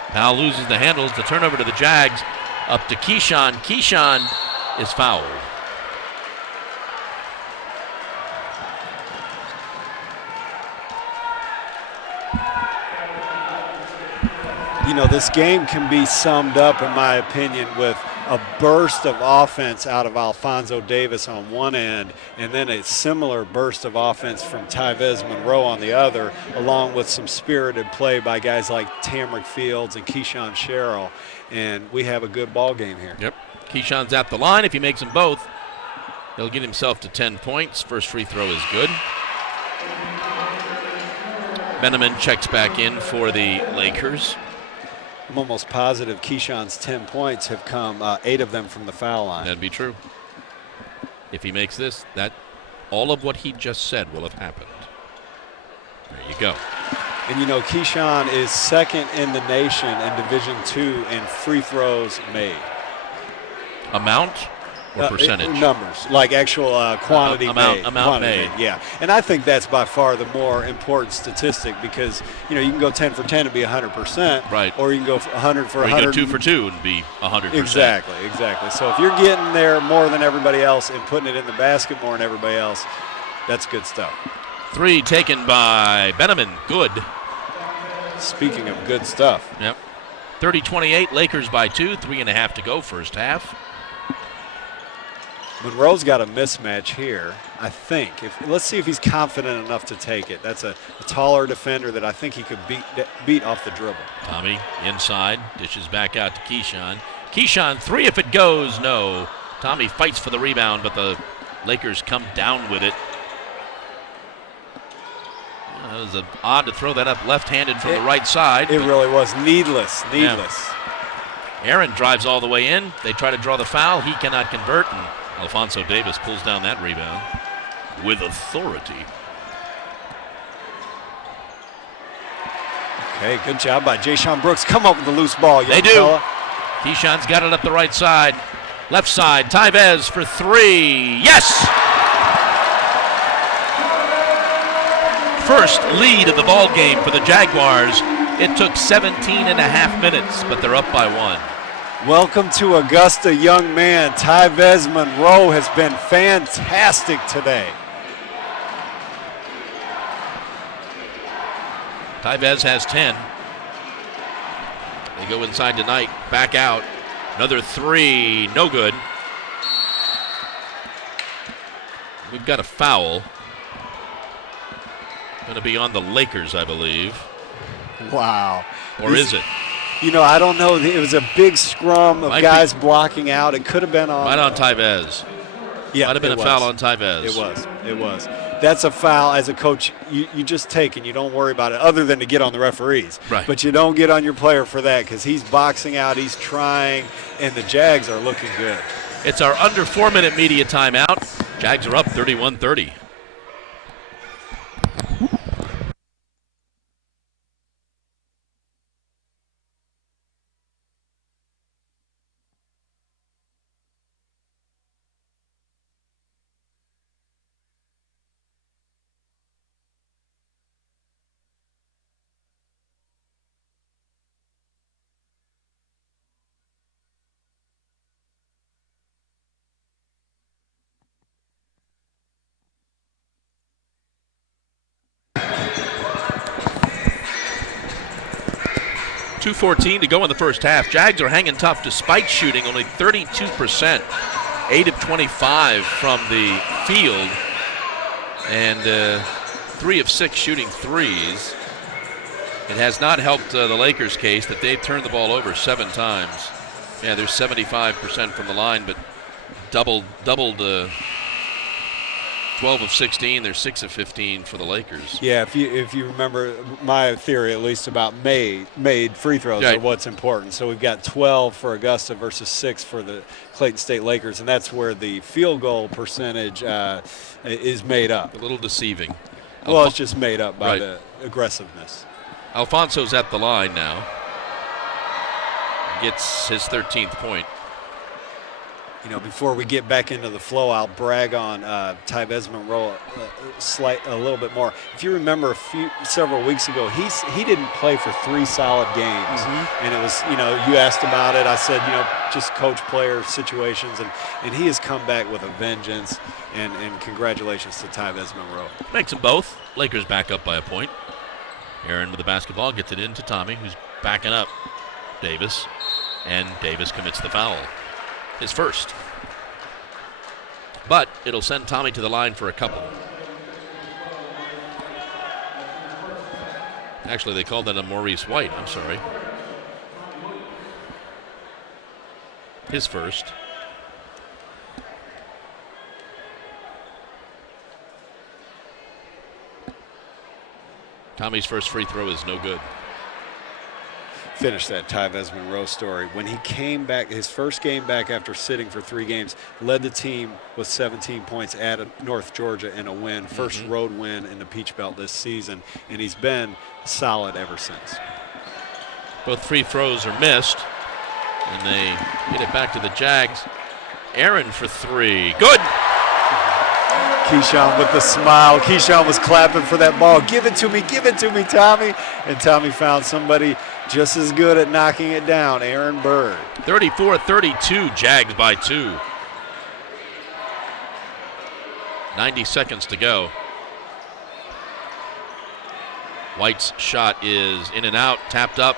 Powell loses the handles. The turnover to the Jags. Up to Keyshawn. Keyshawn is fouled. You know, this game can be summed up, in my opinion, with a burst of offense out of Alfonso Davis on one end, and then a similar burst of offense from Tyvez Monroe on the other, along with some spirited play by guys like Tamrick Fields and Keyshawn Sherrill, and we have a good ball game here. Yep. Keyshawn's at the line. If he makes them both, he'll get himself to 10 points. First free throw is good. Benjamin checks back in for the Lakers. I'm almost positive Keyshawn's 10 points have come, 8 of them from the foul line. That'd be true. If he makes this, that all of what he just said will have happened. There you go. And you know, Keyshawn is second in the nation in Division II in free throws made. Amount or percentage? Numbers, like actual quantity made. Amount made. Yeah, and I think that's by far the more important statistic because, you know, you can go 10 for 10 and be 100%. Right. Or you can go 100 for or 100. You go 2 for 2 and be 100%. Exactly. So if you're getting there more than everybody else and putting it in the basket more than everybody else, that's good stuff. 3 taken by Benjamin. Good. Speaking of good stuff. Yep. 30-28, Lakers by 2, 3.5 to go first half. Monroe's got a mismatch here, I think. Let's see if he's confident enough to take it. That's a taller defender that I think he could beat off the dribble. Tommy inside, dishes back out to Keyshawn. Keyshawn, 3 if it goes, no. Tommy fights for the rebound, but the Lakers come down with it. It was odd to throw that up left-handed from the right side. It really was needless. Yeah. Aaron drives all the way in. They try to draw the foul. He cannot convert, and Alfonso Davis pulls down that rebound with authority. Okay, good job by Jay-Sean Brooks. Come up with the loose ball, They do. fella. Keyshawn's got it up the right side. Left side, Tyvez for 3. Yes! First lead of the ball game for the Jaguars. It took 17.5 minutes, but they're up by 1. Welcome to Augusta, young man. Tyvez Monroe has been fantastic today. Tyvez has 10. They go inside tonight, back out. Another 3, no good. We've got a foul. Going to be on the Lakers, I believe. Wow. Or is it? You know, I don't know. It was a big scrum of guys blocking out. It could have been on. Right on Tyvez. Yeah, might have been a foul on Tyvez. It was. That's a foul as a coach you just take and you don't worry about it other than to get on the referees. Right. But you don't get on your player for that because he's boxing out, he's trying, and the Jags are looking good. It's our under 4-minute media timeout. Jags are up 31-30. 2:14 to go in the first half. Jags are hanging tough despite shooting only 32%. 8 of 25 from the field, and 3 of 6 shooting threes. It has not helped the Lakers' case that they've turned the ball over 7 times. Yeah, they're 75% from the line, but doubled 12 of 16. They're 6 of 15 for the Lakers. Yeah, if you remember my theory, at least about made free throws are what's important. So we've got 12 for Augusta versus 6 for the Clayton State Lakers, and that's where the field goal percentage is made up. A little deceiving. Well, it's just made up by the aggressiveness. Alfonso's at the line now. Gets his 13th point. You know, before we get back into the flow, I'll brag on Tyvez Monroe a little bit more. If you remember several weeks ago, he didn't play for 3 solid games. And it was, you know, you asked about it. I said, you know, just coach-player situations. And he has come back with a vengeance. And congratulations to Tyvez Monroe. Makes them both. Lakers back up by a point. Aaron with the basketball gets it into Tommy, who's backing up Davis. And Davis commits the foul. His first. But it'll send Tommy to the line for a couple. Actually, they called that a Maurice White. I'm sorry. His first. Tommy's first free throw is no good. Finish that Tyvez Monroe story. When he came back, his first game back after sitting for 3 games, led the team with 17 points at North Georgia in a win, first road win in the Peach Belt this season, and he's been solid ever since. Both free throws are missed, and they get it back to the Jags. Aaron for 3. Good! Keyshawn with the smile. Keyshawn was clapping for that ball. Give it to me, Tommy. And Tommy found somebody just as good at knocking it down, Aaron Bird. 34-32, Jags by 2. 90 seconds to go. White's shot is in and out, tapped up,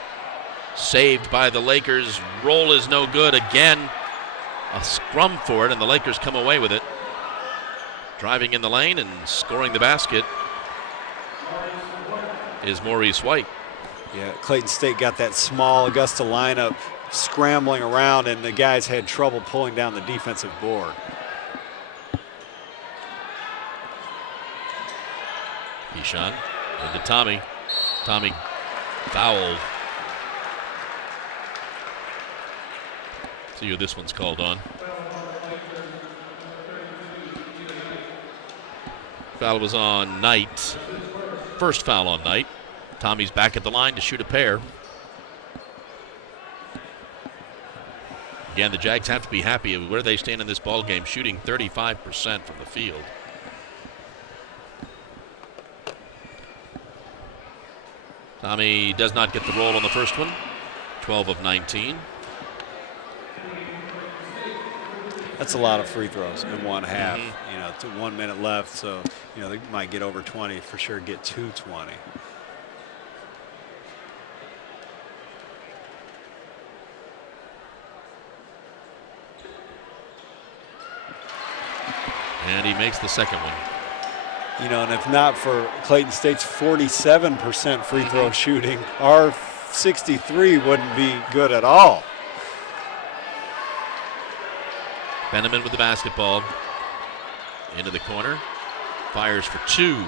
saved by the Lakers. Roll is no good again. A scrum for it, and the Lakers come away with it. Driving in the lane and scoring the basket is Maurice White. Yeah, Clayton State got that small Augusta lineup scrambling around, and the guys had trouble pulling down the defensive board. Keyshawn into Tommy. Tommy fouled. See who this one's called on. Foul was on Knight. First foul on Knight. Tommy's back at the line to shoot a pair. Again, the Jags have to be happy with where they stand in this ball game, shooting 35% from the field. Tommy does not get the roll on the first one. 12 of 19. That's a lot of free throws in one half. You know, 1 minute left, so you know they might get over 20 for sure. Get to 20. And he makes the second one. You know, and if not for Clayton State's 47% free throw shooting, our 63 wouldn't be good at all. Benjamin with the basketball. Into the corner. Fires for 2.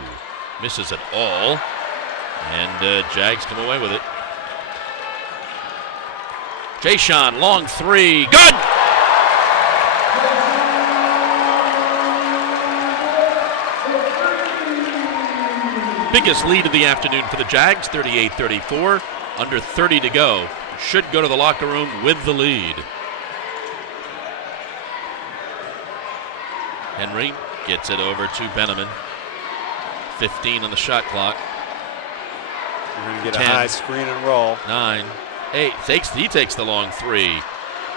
Misses it all. And Jags come away with it. Jayshawn, long 3. Good! Biggest lead of the afternoon for the Jags, 38-34. Under 30 to go. Should go to the locker room with the lead. Henry gets it over to Benjamin. 15 on the shot clock. We're going to get 10, a high screen and roll. 9, 8. He takes the long 3.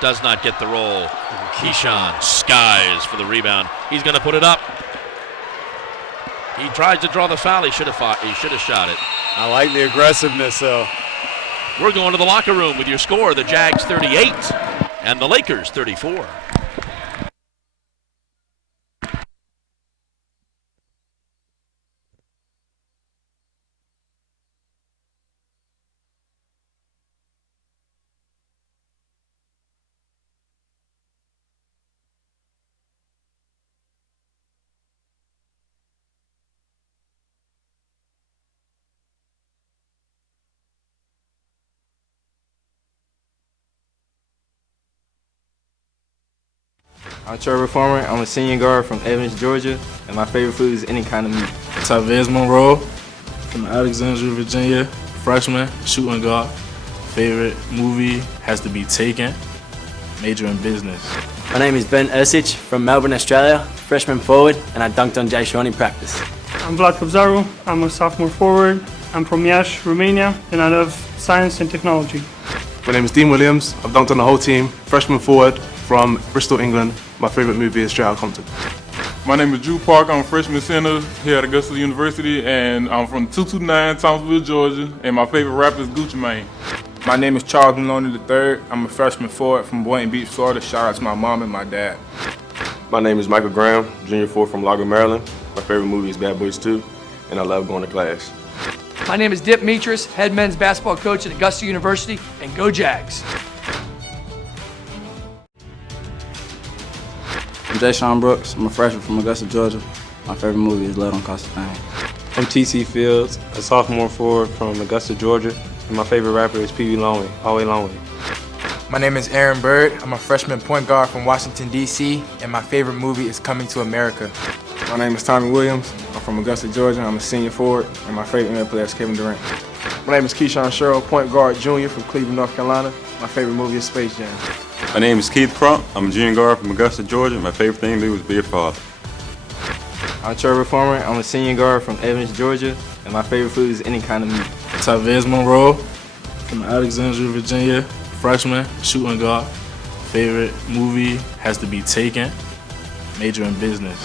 Does not get the roll. Keyshawn skies for the rebound. He's going to put it up. He tries to draw the foul. He should have shot it. I like the aggressiveness, though. We're going to the locker room with your score, the Jags 38 and the Lakers 34. I'm Trevor Farmer. I'm a senior guard from Evans, Georgia, and my favorite food is any kind of meat. Tavez Monroe from Alexandria, Virginia, freshman, shooting guard. Favorite movie has to be Taken, major in business. My name is Ben Ersic from Melbourne, Australia, freshman forward, and I dunked on Jay Shawn in practice. I'm Vlad Kobzaru. I'm a sophomore forward. I'm from Iași, Romania, and I love science and technology. My name is Dean Williams. I've dunked on the whole team, freshman forward from Bristol, England. My favorite movie is Straight Outta Compton. My name is Drew Parker. I'm a freshman center here at Augusta University, and I'm from 229 Thomasville, Georgia, and my favorite rapper is Gucci Mane. My name is Charles Maloney III. I'm a freshman forward from Boynton Beach, Florida. Shout out to my mom and my dad. My name is Michael Graham, junior forward from Lago, Maryland. My favorite movie is Bad Boys 2, and I love going to class. My name is Dip Mitras, head men's basketball coach at Augusta University, and go Jags. I'm Jay Sean Brooks. I'm a freshman from Augusta, Georgia. My favorite movie is Led on Costa Thing. I'm TC Fields, a sophomore forward from Augusta, Georgia, and my favorite rapper is PB Lonely, Always Lonely. My name is Aaron Bird. I'm a freshman point guard from Washington, D.C., and my favorite movie is Coming to America. My name is Tommy Williams. I'm from Augusta, Georgia. I'm a senior forward, and my favorite NBA player is Kevin Durant. My name is Keyshawn Sherrill, point guard junior from Cleveland, North Carolina. My favorite movie is Space Jam. My name is Keith Crump. I'm a junior guard from Augusta, Georgia. My favorite thing to do is be a father. I'm Trevor Farmer. I'm a senior guard from Evans, Georgia, and my favorite food is any kind of meat. Tavez Monroe from Alexandria, Virginia, freshman, shooting guard. Favorite movie has to be Taken, major in business.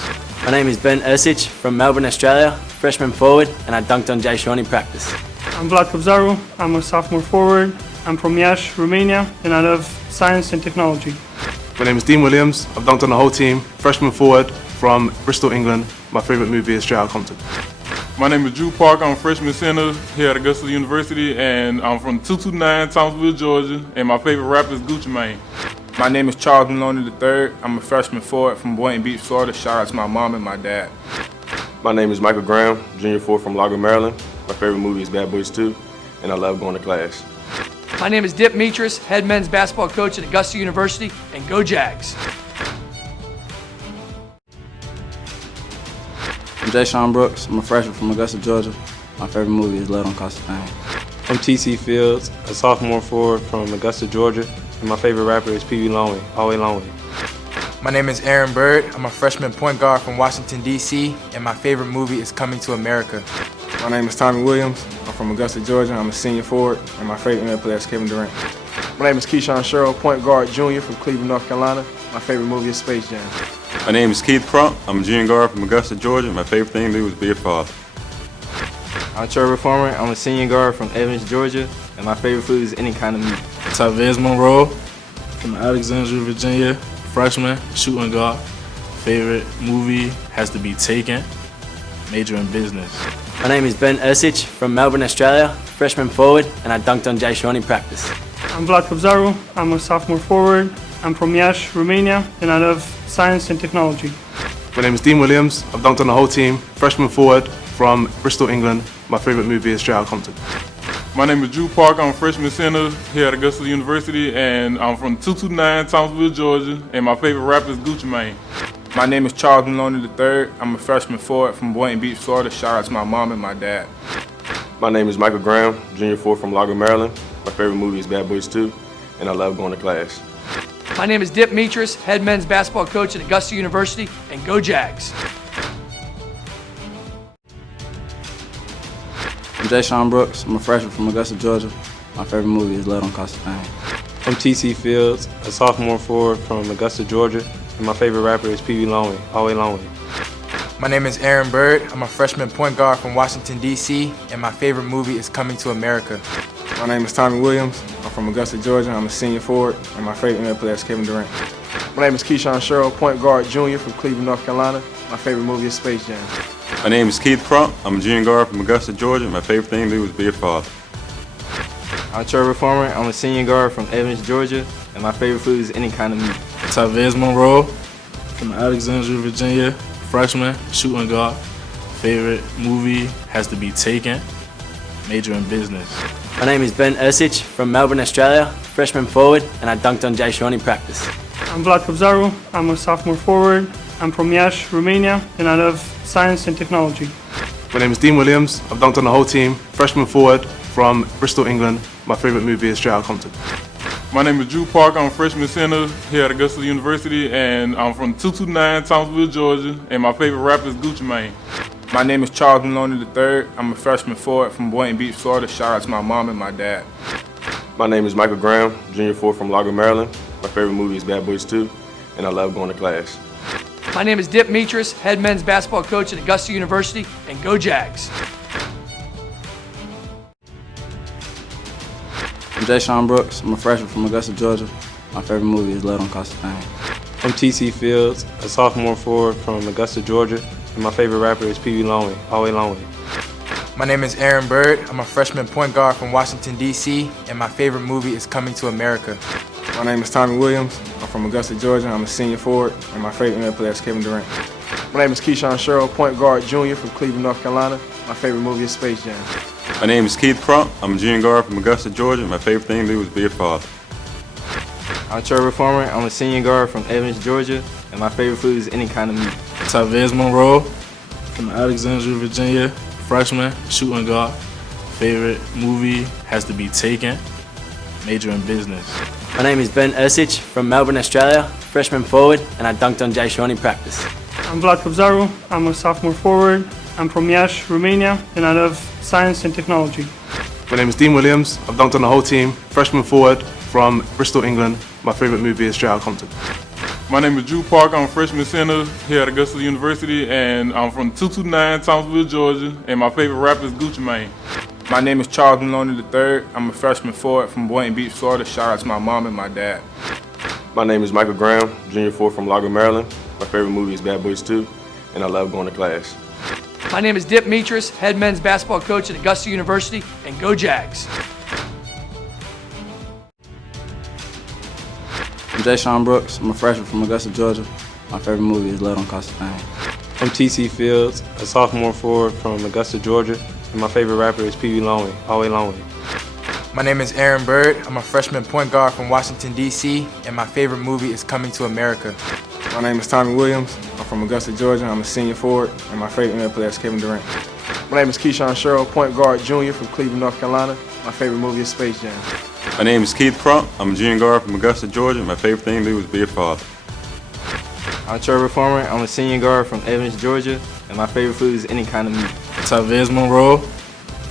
My name is Ben Ersic from Melbourne, Australia, freshman forward, and I dunked on Jay Shawn in practice. I'm Vlad Kobzaru. I'm a sophomore forward. I'm from Iași, Romania, and I love science and technology. My name is Dean Williams. I've dunked on the whole team, freshman forward from Bristol, England. My favorite movie is Straight Outta Compton. My name is Drew Parker. I'm a freshman center here at Augusta University, and I'm from 229 Thomasville, Georgia, and my favorite rapper is Gucci Mane. My name is Charles Maloney III. I'm a freshman forward from Boynton Beach, Florida. Shout out to my mom and my dad. My name is Michael Graham, junior forward from Lago, Maryland. My favorite movie is Bad Boys 2, and I love going to class. My name is Dip Mitras, head men's basketball coach at Augusta University, and go Jags. I'm Jay Sean Brooks. I'm a freshman from Augusta, Georgia. My favorite movie is Led on Costa Thing. I'm TC Fields, a sophomore forward from Augusta, Georgia, and my favorite rapper is PB Lonely, Always Lonely. My name is Aaron Bird. I'm a freshman point guard from Washington, D.C., and my favorite movie is Coming to America. My name is Tommy Williams. I'm from Augusta, Georgia. I'm a senior forward, and my favorite NBA player is Kevin Durant. My name is Keyshawn Sherrill, point guard junior from Cleveland, North Carolina. My favorite movie is Space Jam. My name is Keith Crump. I'm a junior guard from Augusta, Georgia. My favorite thing to do is be a father. I'm Trevor Farmer. I'm a senior guard from Evans, Georgia, and my favorite food is any kind of meat. Tavez Monroe from Alexandria, Virginia, freshman, shooting guard. Favorite movie has to be Taken, major in business. My name is Ben Ersic from Melbourne, Australia, freshman forward, and I dunked on Jay Shawn in practice. I'm Vlad Kobzaru. I'm a sophomore forward. I'm from Iași, Romania, and I love science and technology. My name is Dean Williams. I've dunked on the whole team, freshman forward from Bristol, England. My favorite movie is Straight Outta Compton. My name is Drew Parker. I'm a freshman center here at Augusta University, and I'm from 229 Thomasville, Georgia, and my favorite rapper is Gucci Mane. My name is Charles Maloney III. I'm a freshman forward from Boynton Beach, Florida. Shout out to my mom and my dad. My name is Michael Graham, junior forward from Lago, Maryland. My favorite movie is Bad Boys 2, and I love going to class. My name is Dip Mitras, head men's basketball coach at Augusta University, and go Jags. I'm Jay Sean Brooks. I'm a freshman from Augusta, Georgia. My favorite movie is Led on Costa Thing. I'm TC Fields, a sophomore forward from Augusta, Georgia, and my favorite rapper is PB Lonely, Always Lonely. My name is Aaron Bird. I'm a freshman point guard from Washington, D.C., and my favorite movie is Coming to America. My name is Tommy Williams. I'm from Augusta, Georgia. I'm a senior forward, and my favorite NBA player is Kevin Durant. My name is Keyshawn Sherrill, point guard junior from Cleveland, North Carolina. My favorite movie is Space Jam. My name is Keith Crump. I'm a junior guard from Augusta, Georgia. My favorite thing to do is be a father. I'm Trevor Farmer. I'm a senior guard from Evans, Georgia, and my favorite food is any kind of meat. Tavez Monroe from Alexandria, Virginia, freshman, shooting guard. Favorite movie has to be Taken, major in business. My name is Ben Ersic from Melbourne, Australia, freshman forward, and I dunked on Jay Sean in practice. I'm Vlad Kobzaru. I'm a sophomore forward. I'm from Iași, Romania, and I love science and technology. My name is Dean Williams. I've dunked on the whole team, freshman forward from Bristol, England. My favorite movie is Straight Outta Compton. My name is Drew Park. I'm a freshman center here at Augusta University, and I'm from 229 Thomasville, Georgia, and my favorite rapper is Gucci Mane. My name is Charles Maloney III. I'm a freshman forward from Boynton Beach, Florida. Shout out to my mom and my dad. My name is Michael Graham, junior forward from Lago, Maryland. My favorite movie is Bad Boys 2, and I love going to class. My name is Dip Mitras, head men's basketball coach at Augusta University, and go Jags. I'm Jay Sean Brooks. I'm a freshman from Augusta, Georgia. My favorite movie is Led on Constantine. I'm TC Fields, a sophomore forward from Augusta, Georgia, and my favorite rapper is Pee Wee Longway, all way long way. My name is Aaron Bird. I'm a freshman point guard from Washington, D.C., and my favorite movie is Coming to America. My name is Tommy Williams. I'm from Augusta, Georgia. I'm a senior forward, and my favorite NBA player is Kevin Durant. My name is Keyshawn Sherrill, point guard junior from Cleveland, North Carolina. My favorite movie is Space Jam. My name is Keith Crump. I'm a junior guard from Augusta, Georgia. My favorite thing to do is be a father. I'm Trevor Farmer. I'm a senior guard from Evans, Georgia, and my favorite food is any kind of meat. Tavez Monroe from Alexandria, Virginia, freshman, shooting guard. Favorite movie has to be Taken, major in business. My name is Ben Ersic from Melbourne, Australia, freshman forward, and I dunked on Jay Sean in practice. I'm Vlad Kobzaru. I'm a sophomore forward. I'm from Iași, Romania, and I love science and technology. My name is Dean Williams. I've dunked on the whole team, freshman forward from Bristol, England. My favorite movie is Straight Outta Compton. My name is Drew Park. I'm a freshman center here at Augusta University, and I'm from 229 Thomasville, Georgia, and my favorite rapper is Gucci Mane. My name is Charles Maloney III. I'm a freshman forward from Boynton Beach, Florida. Shout out to my mom and my dad. My name is Michael Graham, junior forward from Lago, Maryland. My favorite movie is Bad Boys 2, and I love going to class. My name is Dip Mitras, head men's basketball coach at Augusta University, and go Jags. I'm Jay Sean Brooks. I'm a freshman from Augusta, Georgia. My favorite movie is Led on Constantine. I'm TC Fields, a sophomore forward from Augusta, Georgia, and my favorite rapper is Pee Wee Longway, all way long way. My name is Aaron Bird. I'm a freshman point guard from Washington, D.C., and my favorite movie is Coming to America. My name is Tommy Williams. I'm from Augusta, Georgia. I'm a senior forward, and my favorite NBA player is Kevin Durant. My name is Keyshawn Sherrill, point guard junior from Cleveland, North Carolina. My favorite movie is Space Jam. My name is Keith Crump. I'm a junior guard from Augusta, Georgia. My favorite thing to do is be a father. I'm Trevor Farmer. I'm a senior guard from Evans, Georgia, and my favorite food is any kind of meat. Tavez Monroe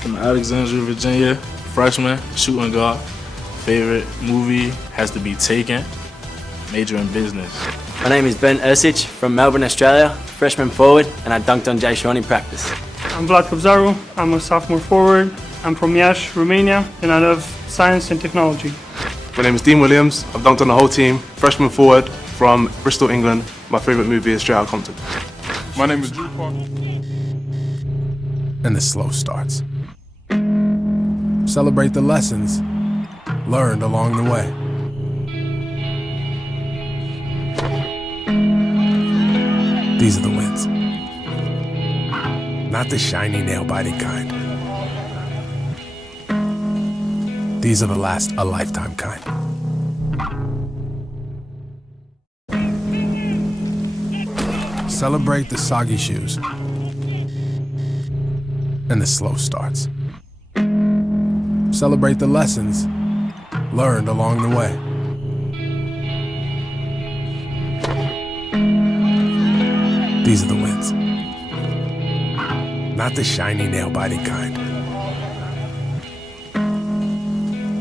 from Alexandria, Virginia, freshman, shooting guard. Favorite movie has to be Taken, major in business. My name is Ben Ersic from Melbourne, Australia, freshman forward, and I dunked on Jay Sean in practice. I'm Vlad Kobzaru. I'm a sophomore forward. I'm from Iași, Romania, and I love science and technology. My name is Dean Williams. I've dunked on the whole team, freshman forward from Bristol, England. My favorite movie is Straight Outta Compton. My name is Drew Park. And the slow starts. Celebrate the lessons learned along the way. These are the wins. Not the shiny nail-biting kind. These are the last a lifetime kind. Celebrate the soggy shoes and the slow starts. Celebrate the lessons learned along the way. These are the wins. Not the shiny nail-biting kind.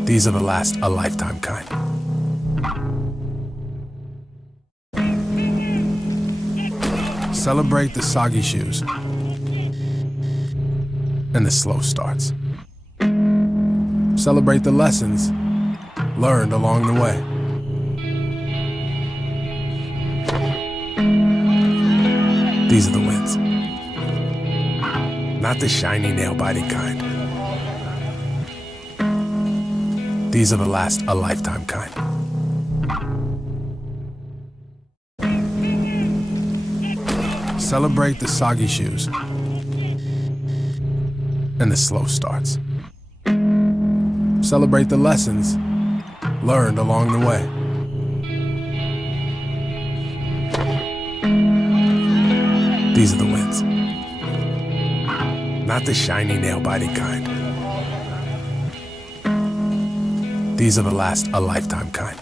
These are the last a lifetime kind. Celebrate the soggy shoes and the slow starts. Celebrate the lessons learned along the way. These are the wins. Not the shiny nail-biting kind. These are the last a lifetime kind. Celebrate the soggy shoes and the slow starts. Celebrate the lessons learned along the way. These are the wins. Not the shiny nail-biting kind. These are the last a lifetime kind.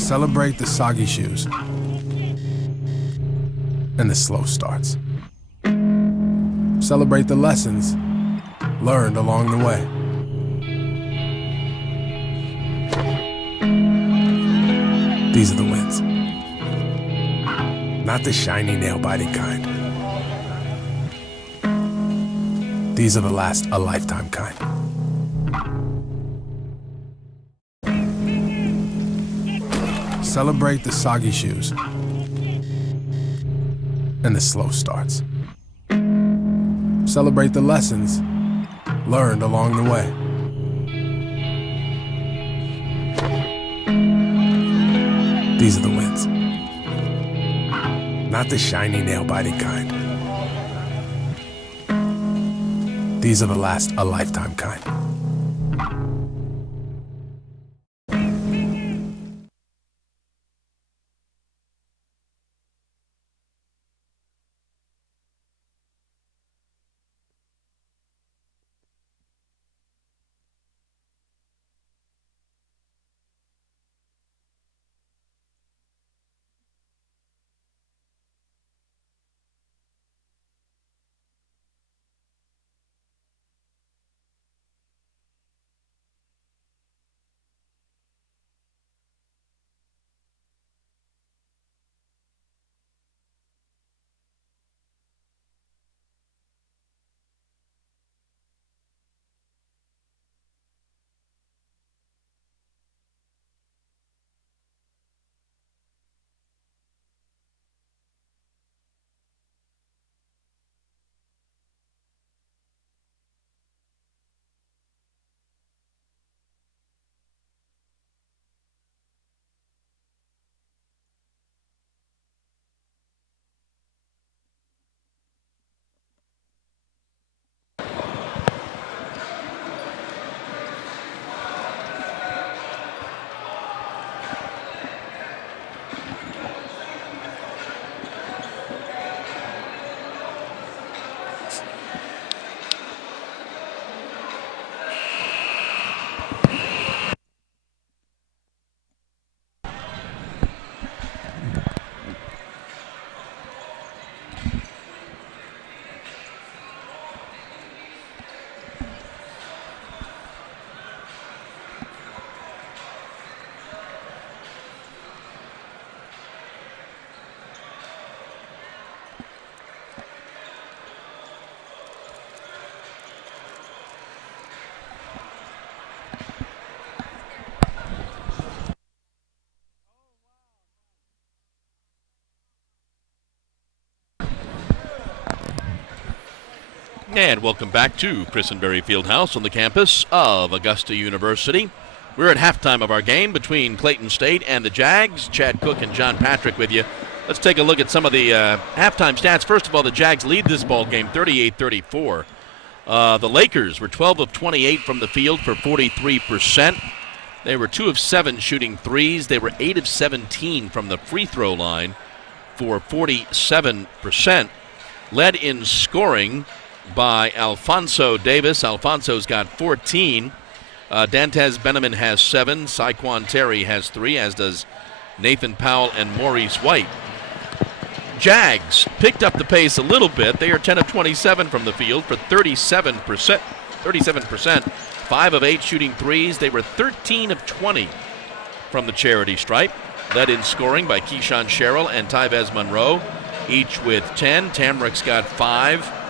Celebrate the soggy shoes and the slow starts. Celebrate the lessons learned along the way. These are the wins. Not the shiny nail-biting kind. These are the last a lifetime kind. Celebrate the soggy shoes and the slow starts. Celebrate the lessons learned along the way. These are the wins. Not the shiny nail-biting kind. These are the last a lifetime kind. And welcome back to Christenberry Fieldhouse on the campus of Augusta University. We're at halftime of our game between Clayton State and the Jags. Chad Cook and John Patrick with you. Let's take a look at some of the halftime stats. First of all, the Jags lead this ball game 38-34. The Lakers were 12 of 28 from the field for 43%. They were 2 of 7 shooting threes. They were 8 of 17 from the free throw line for 47%. Led in scoring by Alphonso Davis. Alphonso's got 14. Dantez Beneman has 7. Saquon Terry has 3, as does Nathan Powell and Maurice White. Jags picked up the pace a little bit. They are 10 of 27 from the field for 37%. 5 of 8 shooting threes. They were 13 of 20 from the charity stripe. Led in scoring by Keyshawn Sherrill and Tyvez Monroe, each with 10. Tamrick's got 5.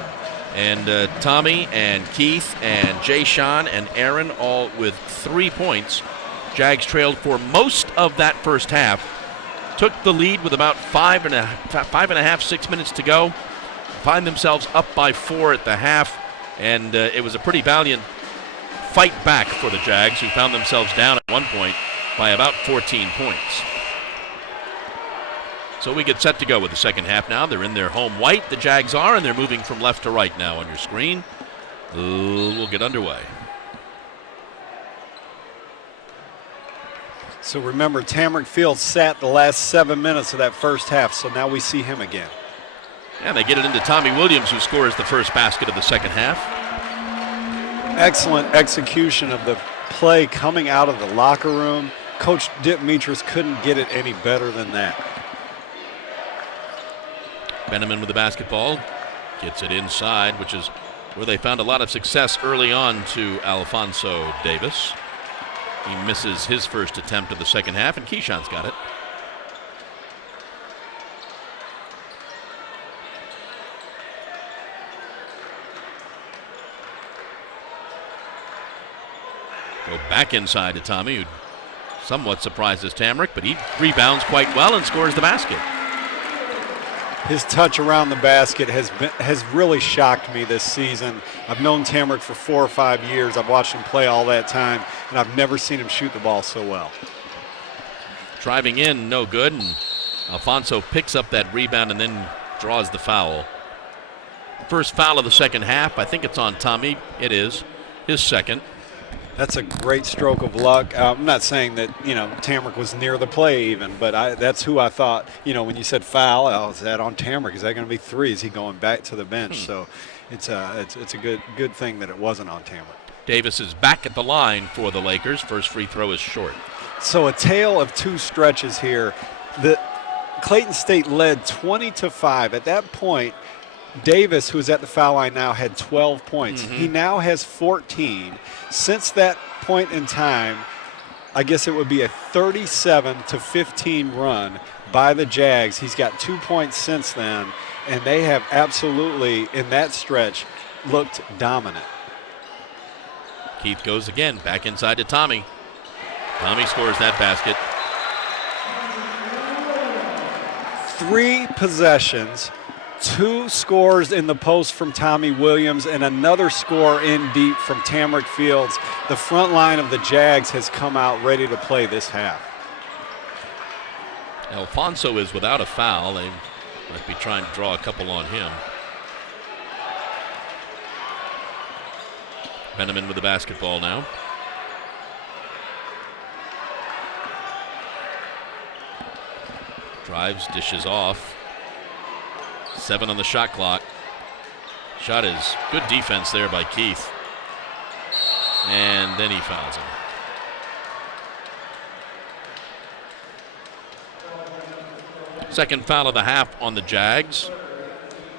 And Tommy and Keith and Jay Sean and Aaron all with 3 points. Jags trailed for most of that first half. Took the lead with about 6 minutes to go. Find themselves up by 4 at the half. And it was a pretty valiant fight back for the Jags, who found themselves down at one point by about 14 points. So we get set to go with the second half now. They're in their home white, the Jags are, and they're moving from left to right now on your screen. We'll get underway. So remember, Tamarick Fields sat the last 7 minutes of that first half, so now we see him again. And they get it into Tommy Williams, who scores the first basket of the second half. Excellent execution of the play coming out of the locker room. Coach Dittmetris couldn't get it any better than that. Benjamin with the basketball, gets it inside, which is where they found a lot of success early on to Alfonso Davis. He misses his first attempt of the second half, and Keyshawn's got it. Go back inside to Tommy, who somewhat surprises Tamarick, but he rebounds quite well and scores the basket. His touch around the basket has really shocked me this season. I've known Tamarick for 4 or 5 years. I've watched him play all that time, and I've never seen him shoot the ball so well. Driving in, no good, and Alfonso picks up that rebound and then draws the foul. First foul of the second half. I think it's on Tommy. It is. His second. That's a great stroke of luck. I'm not saying that, Tamarick was near the play even, but that's who I thought, when you said foul, is that on Tamarick? Is that going to be 3? Is he going back to the bench? So it's a good thing that it wasn't on Tamarick. Davis is back at the line for the Lakers. First free throw is short. So a tale of 2 stretches here. The Clayton State led 20-5. At that point, Davis, who's at the foul line now, had 12 points. He now has 14. Since that point in time, I guess it would be a 37-15 run by the Jags. He's got 2 points since then, and they have absolutely, in that stretch, looked dominant. Keith goes again, back inside to Tommy. Tommy scores that basket. 3 possessions. 2 scores in the post from Tommy Williams and another score in deep from Tamarick Fields. The front line of the Jags has come out ready to play this half. Alfonso is without a foul. They might be trying to draw a couple on him. Benjamin with the basketball now. Drives, dishes off. 7 on the shot clock. Shot is good defense there by Keith. And then he fouls him. Second foul of the half on the Jags.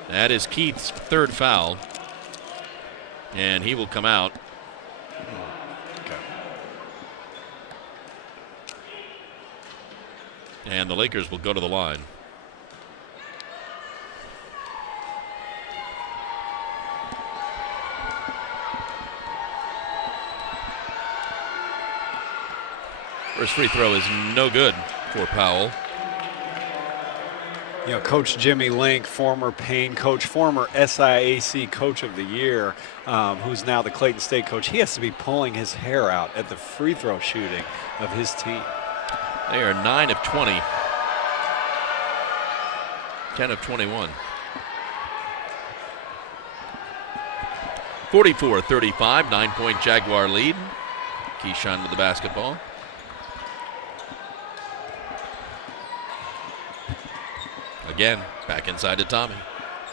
That is Keith's 3rd foul. And he will come out. And the Lakers will go to the line. First free throw is no good for Powell. Coach Jimmy Link, former Payne coach, former SIAC coach of the year, who's now the Clayton State coach, he has to be pulling his hair out at the free throw shooting of his team. They are 9 of 20. 10 of 21. 44-35, 9-point Jaguar lead. Keyshawn with the basketball. Again, back inside to Tommy.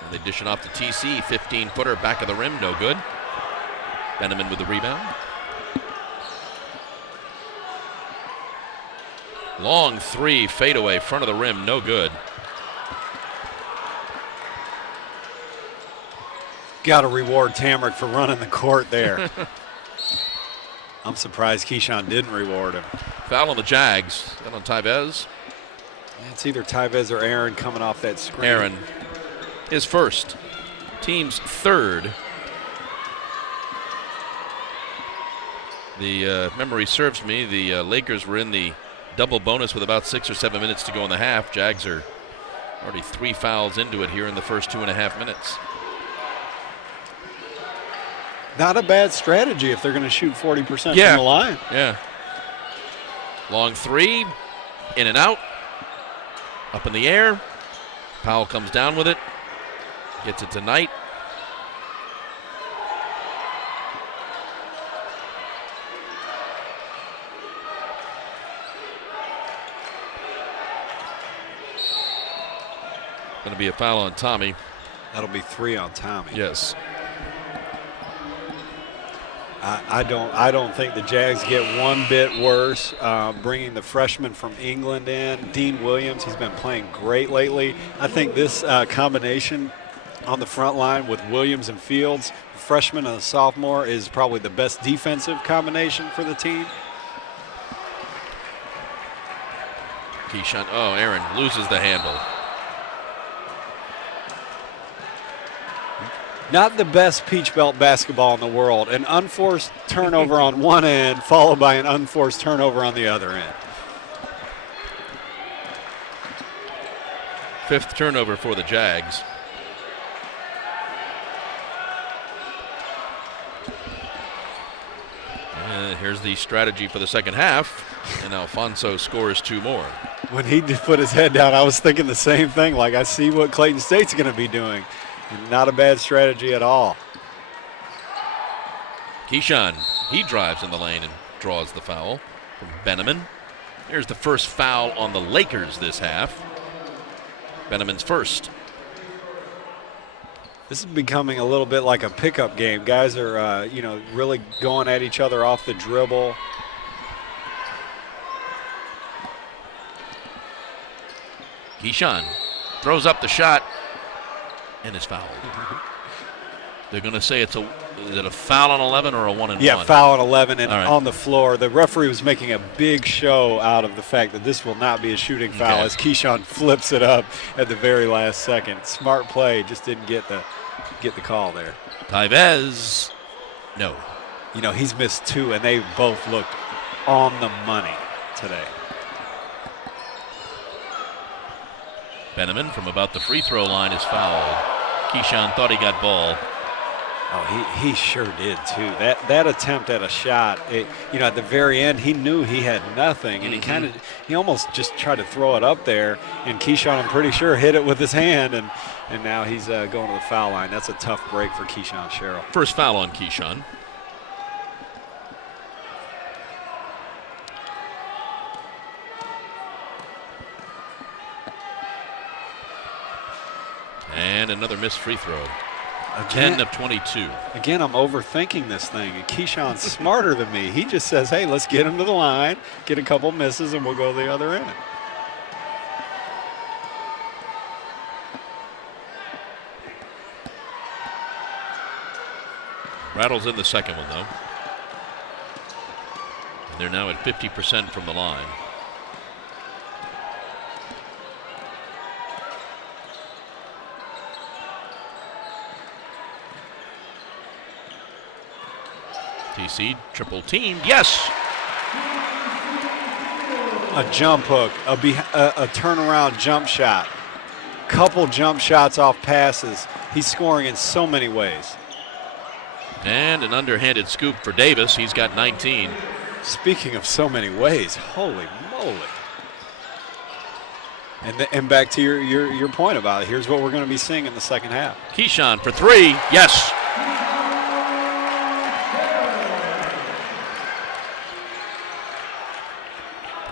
And they dish it off to TC, 15-footer, back of the rim, no good. Benjamin with the rebound. Long 3, fadeaway, front of the rim, no good. Got to reward Tamarick for running the court there. I'm surprised Keyshawn didn't reward him. Foul on the Jags. That on Tyvez? It's either Tyvez or Aaron coming off that screen. Aaron, his first. team's third. The memory serves me, the Lakers were in the double bonus with about 6 or 7 minutes to go in the half. Jags are already 3 fouls into it here in the first 2.5 minutes. Not a bad strategy if they're going to shoot 40% from the line. Yeah. Long three, in and out, up in the air. Powell comes down with it, gets it to Knight. Going to be a foul on Tommy. That'll be 3 on Tommy. Yes. I don't think the Jags get one bit worse. Bringing the freshman from England in, Dean Williams, he's been playing great lately. I think this combination on the front line with Williams and Fields, freshman and a sophomore, is probably the best defensive combination for the team. Keyshawn, Aaron loses the handle. Not the best Peach Belt basketball in the world. An unforced turnover on one end, followed by an unforced turnover on the other end. 5th turnover for the Jags. And here's the strategy for the second half. And Alfonso scores 2 more. When he put his head down, I was thinking the same thing. Like, I see what Clayton State's going to be doing. Not a bad strategy at all. Keyshawn, he drives in the lane and draws the foul from Benneman. Here's the first foul on the Lakers this half. Benneman's first. This is becoming a little bit like a pickup game. Guys are, really going at each other off the dribble. Keyshawn throws up the shot and is fouled. They're going to say is it a foul on 11 or a 1-and-1? Yeah, foul on 11 and right. On the floor. The referee was making a big show out of the fact that this will not be a shooting foul as Keyshawn flips it up at the very last second. Smart play, just didn't get the call there. Tyvez, no. He's missed 2, and they both looked on the money today. Benneman from about the free throw line is fouled. Keyshawn thought he got ball. Oh, he sure did too. That attempt at a shot, at the very end, he knew he had nothing, and he almost just tried to throw it up there. And Keyshawn, I'm pretty sure, hit it with his hand, and now he's going to the foul line. That's a tough break for Keyshawn Sherrill. First foul on Keyshawn. And another missed free throw. 10 of 22. Again, I'm overthinking this thing. And Keyshawn's smarter than me. He just says, hey, let's get him to the line, get a couple misses, and we'll go the other end. Rattles in the second one, though. And they're now at 50% from the line. TC triple teamed. Yes. A jump hook, a turnaround jump shot, couple jump shots off passes. He's scoring in so many ways. And an underhanded scoop for Davis. He's got 19. Speaking of so many ways, holy moly. And back to your point about it. Here's what we're going to be seeing in the second half. Keyshawn for 3. Yes.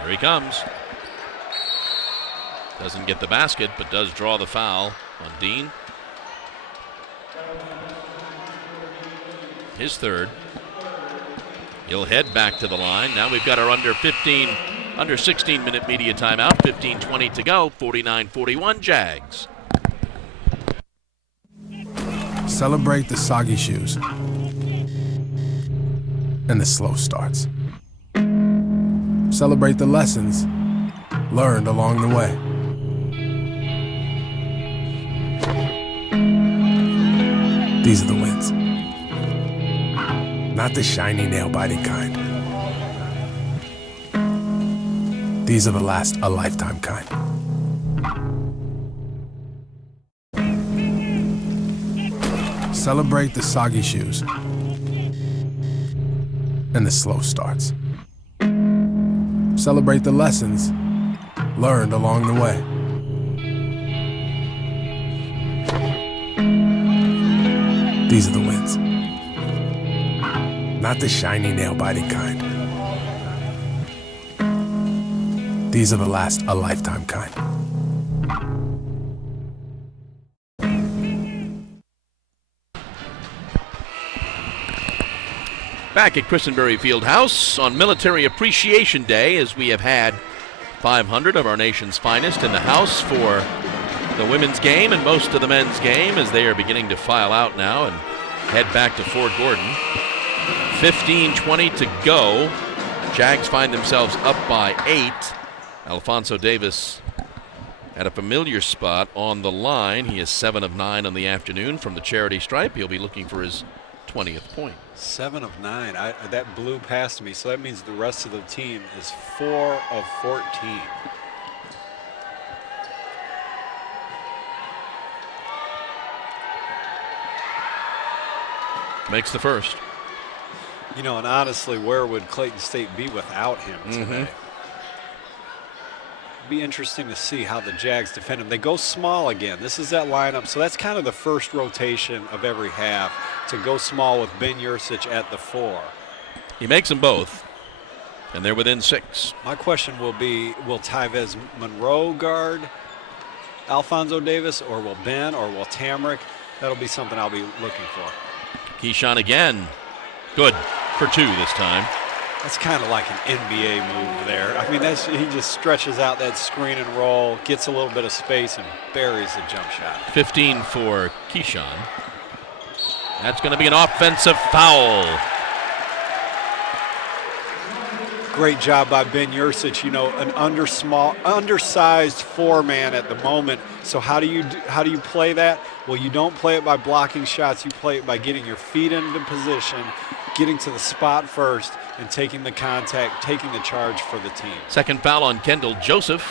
Here he comes. Doesn't get the basket, but does draw the foul on Dean. His third. He'll head back to the line. Now we've got our under 16-minute media timeout. 15:20 to go. 49-41 Jags. Celebrate the soggy shoes and the slow starts. Celebrate the lessons learned along the way. These are the wins. Not the shiny nail-biting kind. These are the last a lifetime kind. Celebrate the soggy shoes and the slow starts. Celebrate the lessons learned along the way. These are the wins. Not the shiny nail-biting kind. These are the last a lifetime kind. Back at Christenberry Fieldhouse on Military Appreciation Day, as we have had 500 of our nation's finest in the house for the women's game and most of the men's game, as they are beginning to file out now and head back to Fort Gordon. 15:20 to go. Jags find themselves up by 8. Alfonso Davis at a familiar spot on the line. He is 7 of 9 on the afternoon from the charity stripe. He'll be looking for his 20th point. 7 of 9. That blew past me, so that means the rest of the team is 4 of 14. Makes the first. You know, and honestly, where would Clayton State be without him today? Be interesting to see how the Jags defend him. They go small again. This is that lineup, so that's kind of the first rotation of every half, to go small with Ben Yurcich at the 4. He makes them both, and they're within 6. My question will be, will Tyvez Monroe guard Alfonso Davis, or will Ben, or will Tamrick? That'll be something I'll be looking for. Keyshawn again. Good for 2 this time. That's kind of like an NBA move there. I mean, he just stretches out that screen and roll, gets a little bit of space, and buries the jump shot. 15 for Keyshawn. That's going to be an offensive foul. Great job by Ben Yurcich. You know, an undersized 4-man at the moment. So how do you play that? Well, you don't play it by blocking shots. You play it by getting your feet into position, getting to the spot first, and taking the contact, taking the charge for the team. Second foul on Kendall Joseph.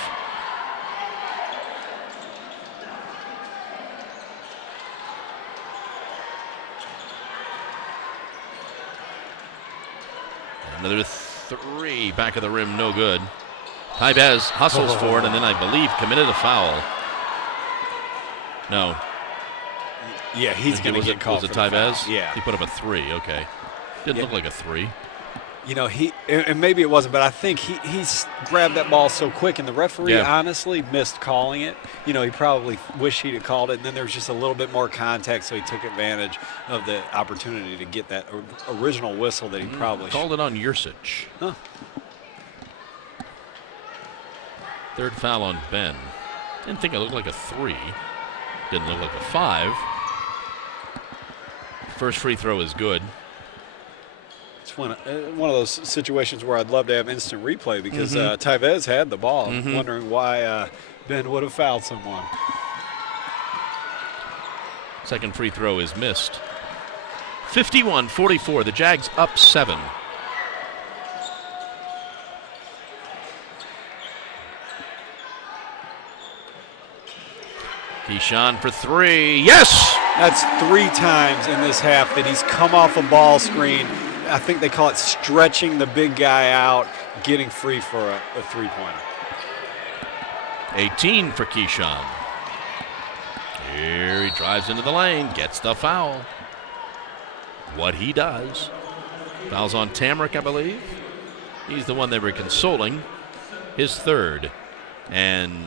Another 3, back of the rim, no good. Tyvez hustles for it, and then I believe committed a foul. No. Yeah, he's going to get called. Was it for the Tyvez? foul. Yeah. He put up a 3, okay. Didn't look like a 3. You know, and maybe it wasn't, but I think he's grabbed that ball so quick, and the referee honestly missed calling it. You know, he probably wished he'd have called it, and then there was just a little bit more contact, so he took advantage of the opportunity to get that original whistle that he probably called it on Yurcich. Huh. Third foul on Ben. Didn't think it looked like a 3. Didn't look like a 5. First free throw is good. It's one of those situations where I'd love to have instant replay, because Tyvez had the ball. I'm wondering why Ben would have fouled someone. Second free throw is missed. 51-44. The Jags up 7. Keyshawn for 3. Yes! That's 3 times in this half that he's come off a ball screen. I think they call it stretching the big guy out, getting free for a 3-pointer. 18 for Keyshawn. Here he drives into the lane, gets the foul. What he does. Foul's on Tamrick, I believe. He's the one they were consoling. His 3rd. And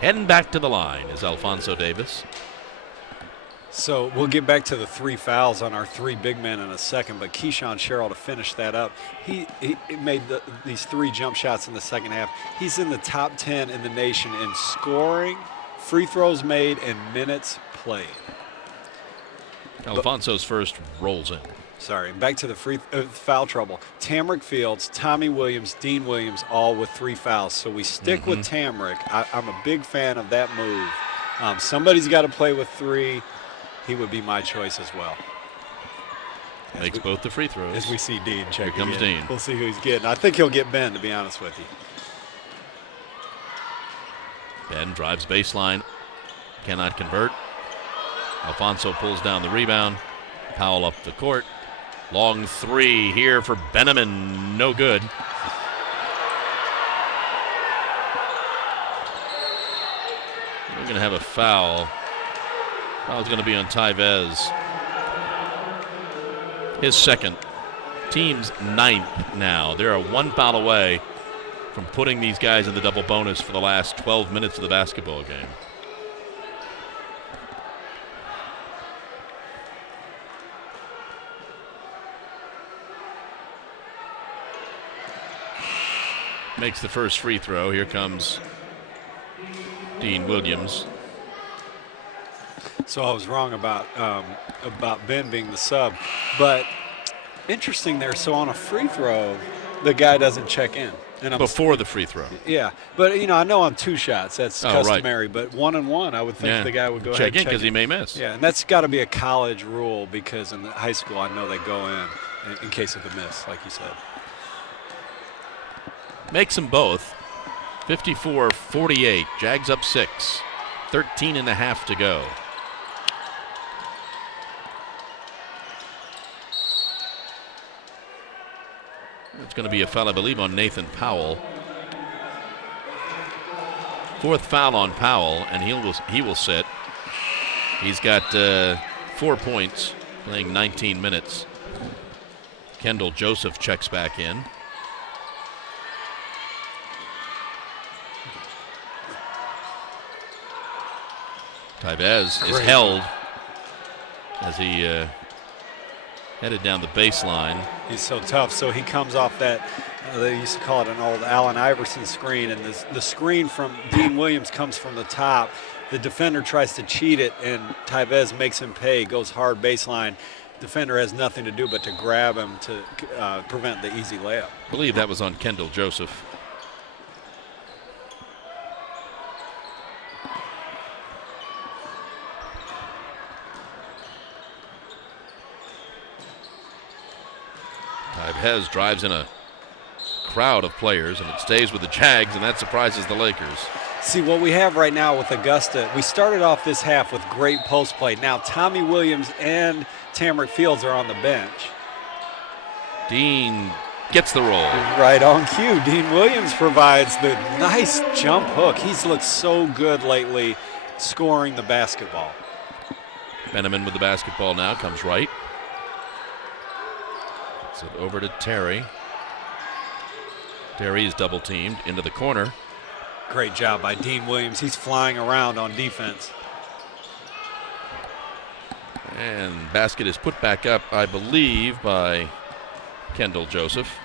heading back to the line is Alfonso Davis. So we'll get back to the 3 fouls on our 3 big men in a second, but Keyshawn Sherrill, to finish that up, he made these 3 jump shots in the second half. He's in the top 10 in the nation in scoring, free throws made, and minutes played. Alfonso's first rolls in. Sorry, back to the foul trouble. Tamrick Fields, Tommy Williams, Dean Williams, all with 3 fouls. So we stick with Tamrick. I'm a big fan of that move. Somebody's got to play with 3. he would be my choice as well. Makes both the free throws. As we see Dean checking Here comes in. Dean. We'll see who he's getting. I think he'll get Ben, to be honest with you. Ben drives baseline, cannot convert. Alfonso pulls down the rebound. Powell up the court. Long three here for Benneman, no good. We're going to have a foul. Foul's going to be on Tyvez. His second. Team's 9th now. They're one foul away from putting these guys in the double bonus for the last 12 minutes of the basketball game. Makes the first free throw. Here comes Dean Williams. So I was wrong about Ben being the sub, but interesting there. So on a free throw, the guy doesn't check in. And before the free throw. Yeah, but I know on 2 shots that's customary, right. But 1-on-1, I would think the guy would go ahead and check in because he may miss. Yeah, and that's got to be a college rule because in the high school I know they go in case of the miss, like you said. Makes them both. 54-48. Jags up 6. 13 and a half to go. It's going to be a foul, I believe, on Nathan Powell. 4th foul on Powell, and he will sit. He's got 4 points, playing 19 minutes. Kendall Joseph checks back in. Tyvez is held as he headed down the baseline. He's so tough. So he comes off that, they used to call it an old Allen Iverson screen, and the screen from Dean Williams comes from the top. The defender tries to cheat it, and Tyvez makes him pay, goes hard baseline. Defender has nothing to do but to grab him to prevent the easy layup. I believe that was on Kendall Joseph. Tyvez drives in a crowd of players, and it stays with the Jags, and that surprises the Lakers. See, what we have right now with Augusta, we started off this half with great post play. Now Tommy Williams and Tamarick Fields are on the bench. Dean gets the roll. Right on cue. Dean Williams provides the nice jump hook. He's looked so good lately scoring the basketball. Benneman with the basketball now, comes right. Gets it over to Terry. Terry is double teamed into the corner. Great job by Dean Williams. He's flying around on defense. And basket is put back up, I believe, by Kendall Joseph.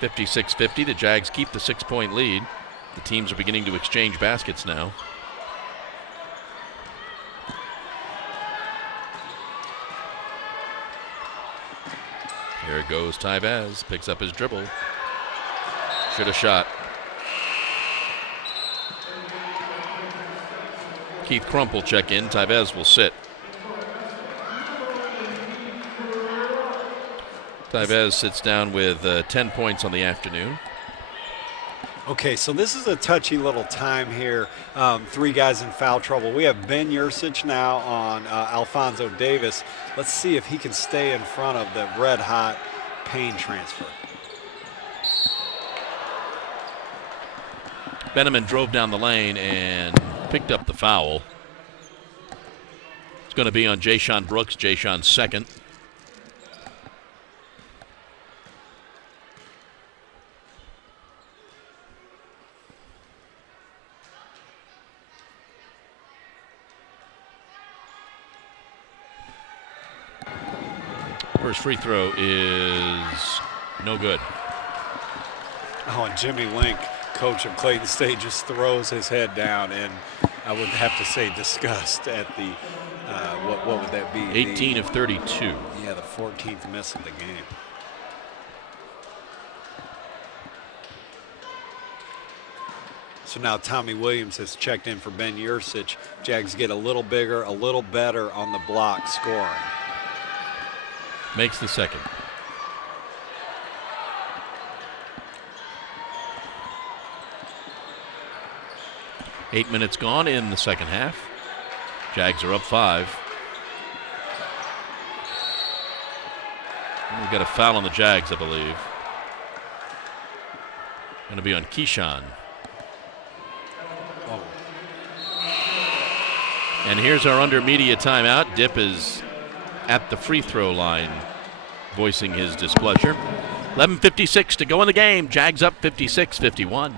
56-50. The Jags keep the 6-point lead. The teams are beginning to exchange baskets now. Here goes Tyvez. Picks up his dribble. Should have shot. Keith Crump will check in. Tyvez will sit. Tyvez sits down with 10 points on the afternoon. Okay, so this is a touchy little time here. 3 guys in foul trouble. We have Ben Yursich now on Alfonso Davis. Let's see if he can stay in front of the red-hot Payne transfer. Benneman drove down the lane and picked up the foul. It's going to be on Jayshon Brooks, Jayshon's second. First free throw is no good. Oh, and Jimmy Link, coach of Clayton State, just throws his head down, and I would have to say disgust at the, what would that be? 18 of 32. Yeah, the 14th miss of the game. So now Tommy Williams has checked in for Ben Yurcich. Jags get a little bigger, a little better on the block scoring. Makes the second. Eight minutes gone in the second half. Jags are up 5. We've got a foul on the Jags, I believe. Going to be on Keyshawn. Oh. And here's our intermediate timeout. Dip is at the free throw line, voicing his displeasure. 11:56 to go in the game. Jags up 56-51.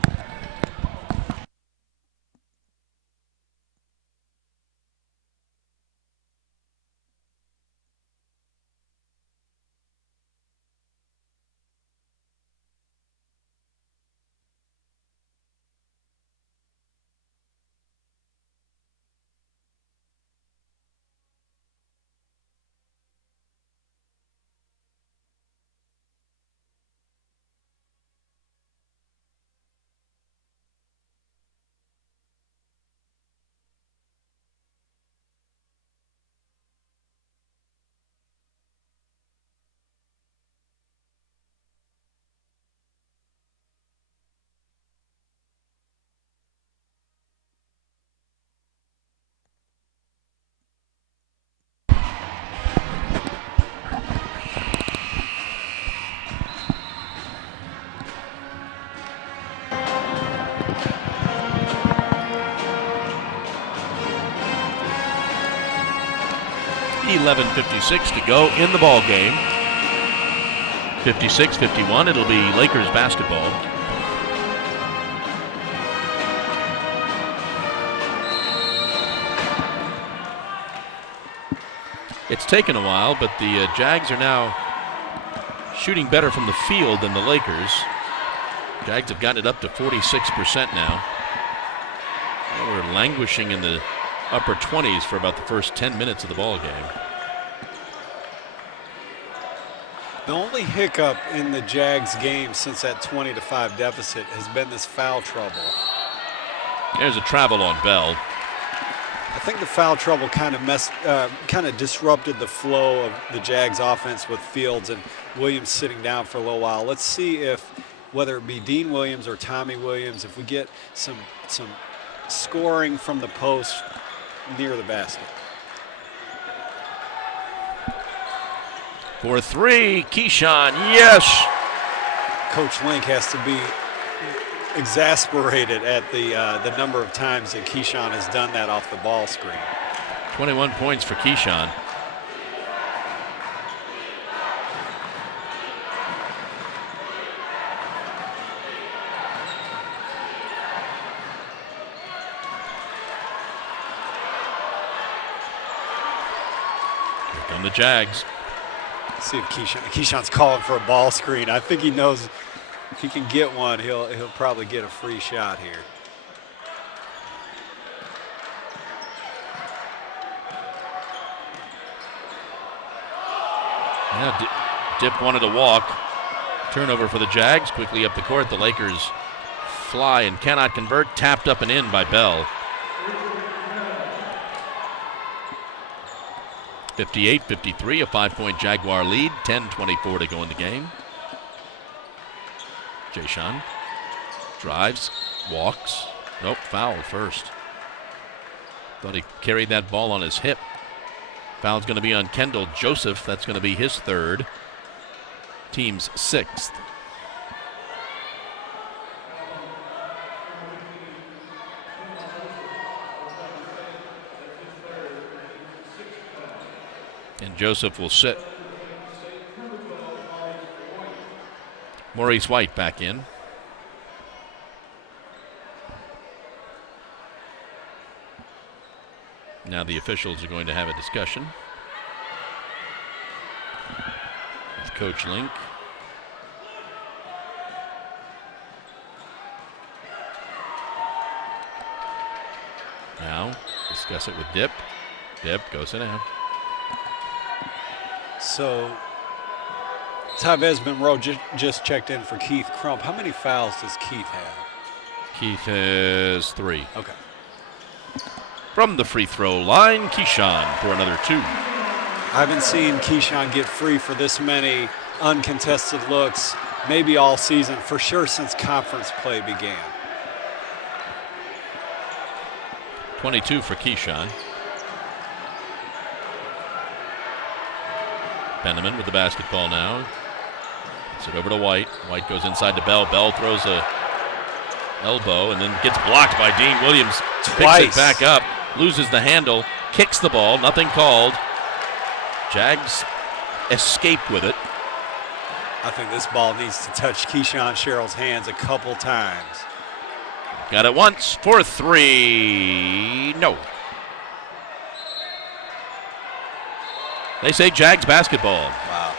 .56 to go in the ball game. 56-51. It'll be Lakers basketball. It's taken a while, but the Jags are now shooting better from the field than the Lakers. Jags have gotten it up to 46% now. We're languishing in the upper 20s for about the first 10 minutes of the ball game. The only hiccup in the Jags game since that 20-5 deficit has been this foul trouble. There's a travel on Bell. I think the foul trouble kind of disrupted the flow of the Jags offense with Fields and Williams sitting down for a little while. Let's see if, whether it be Dean Williams or Tommy Williams, if we get some scoring from the post near the basket. For 3, Keyshawn, yes! Coach Link has to be exasperated at the number of times that Keyshawn has done that off the ball screen. 21 points for Keyshawn. Here come the Jags. See if Keyshawn's calling for a ball screen. I think he knows if he can get one, he'll probably get a free shot here. Yeah, Dip wanted to walk. Turnover for the Jags. Quickly up the court. The Lakers fly and cannot convert. Tapped up and in by Bell. 58-53, a 5-point Jaguar lead. 10:24 to go in the game. Jayshon drives, walks. Nope, foul first. Thought he carried that ball on his hip. Foul's going to be on Kendall Joseph. That's going to be his third. Team's 6th. And Joseph will sit. Maurice White back in. Now the officials are going to have a discussion with Coach Link. Now discuss it with Dip. Dip, go sit down. So Tavez Monroe just checked in for Keith Crump. How many fouls does Keith have? Keith has 3. Okay. From the free throw line, Keyshawn for another 2. I haven't seen Keyshawn get free for this many uncontested looks, maybe all season, for sure since conference play began. 22 for Keyshawn. Penniman with the basketball now. Gets it over to White. White goes inside to Bell. Bell throws a elbow and then gets blocked by Dean Williams. Twice. Picks it back up, loses the handle, kicks the ball, nothing called. Jags escape with it. I think this ball needs to touch Keyshawn Sherrill's hands a couple times. Got it once for 3. No. They say Jags basketball. Wow,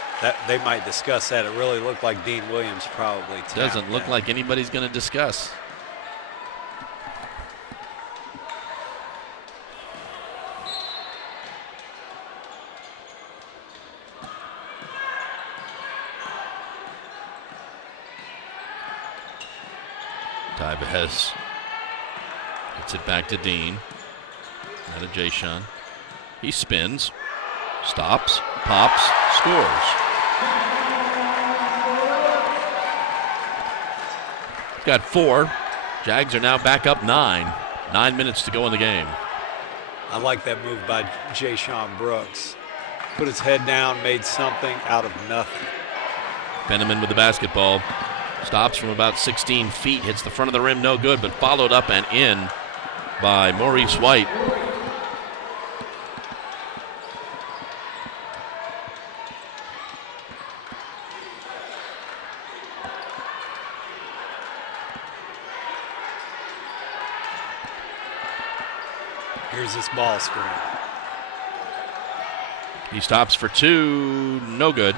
they might discuss that. It really looked like Dean Williams probably. Doesn't look like anybody's going to discuss. Hess gets it back to Dean. Now to Jayshon. He spins, stops, pops, scores. Got 4. Jags are now back up 9. 9 minutes to go in the game. I like that move by Jayshon Brooks. Put his head down, made something out of nothing. Penniman with the basketball. Stops from about 16 feet, hits the front of the rim, no good, but followed up and in by Maurice White. Here's this ball screen. He stops for 2, no good.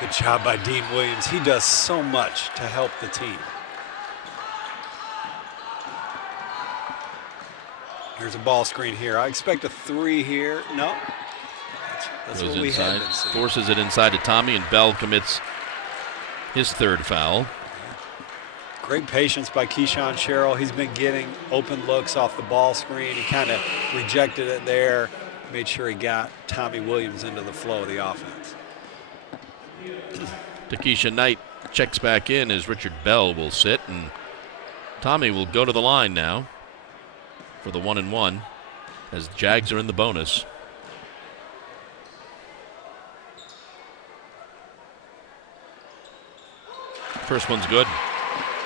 Good job by Dean Williams. He does so much to help the team. Here's a ball screen here. I expect a 3 here. No. That's Goes what we inside, had been seeing. forces it inside to Tommy, and Bell commits his 3rd foul. Great patience by Keyshawn Sherrill. He's been getting open looks off the ball screen. He kind of rejected it there, made sure he got Tommy Williams into the flow of the offense. Takesha Knight checks back in as Richard Bell will sit, and Tommy will go to the line now for the 1-and-1 as the Jags are in the bonus. First one's good.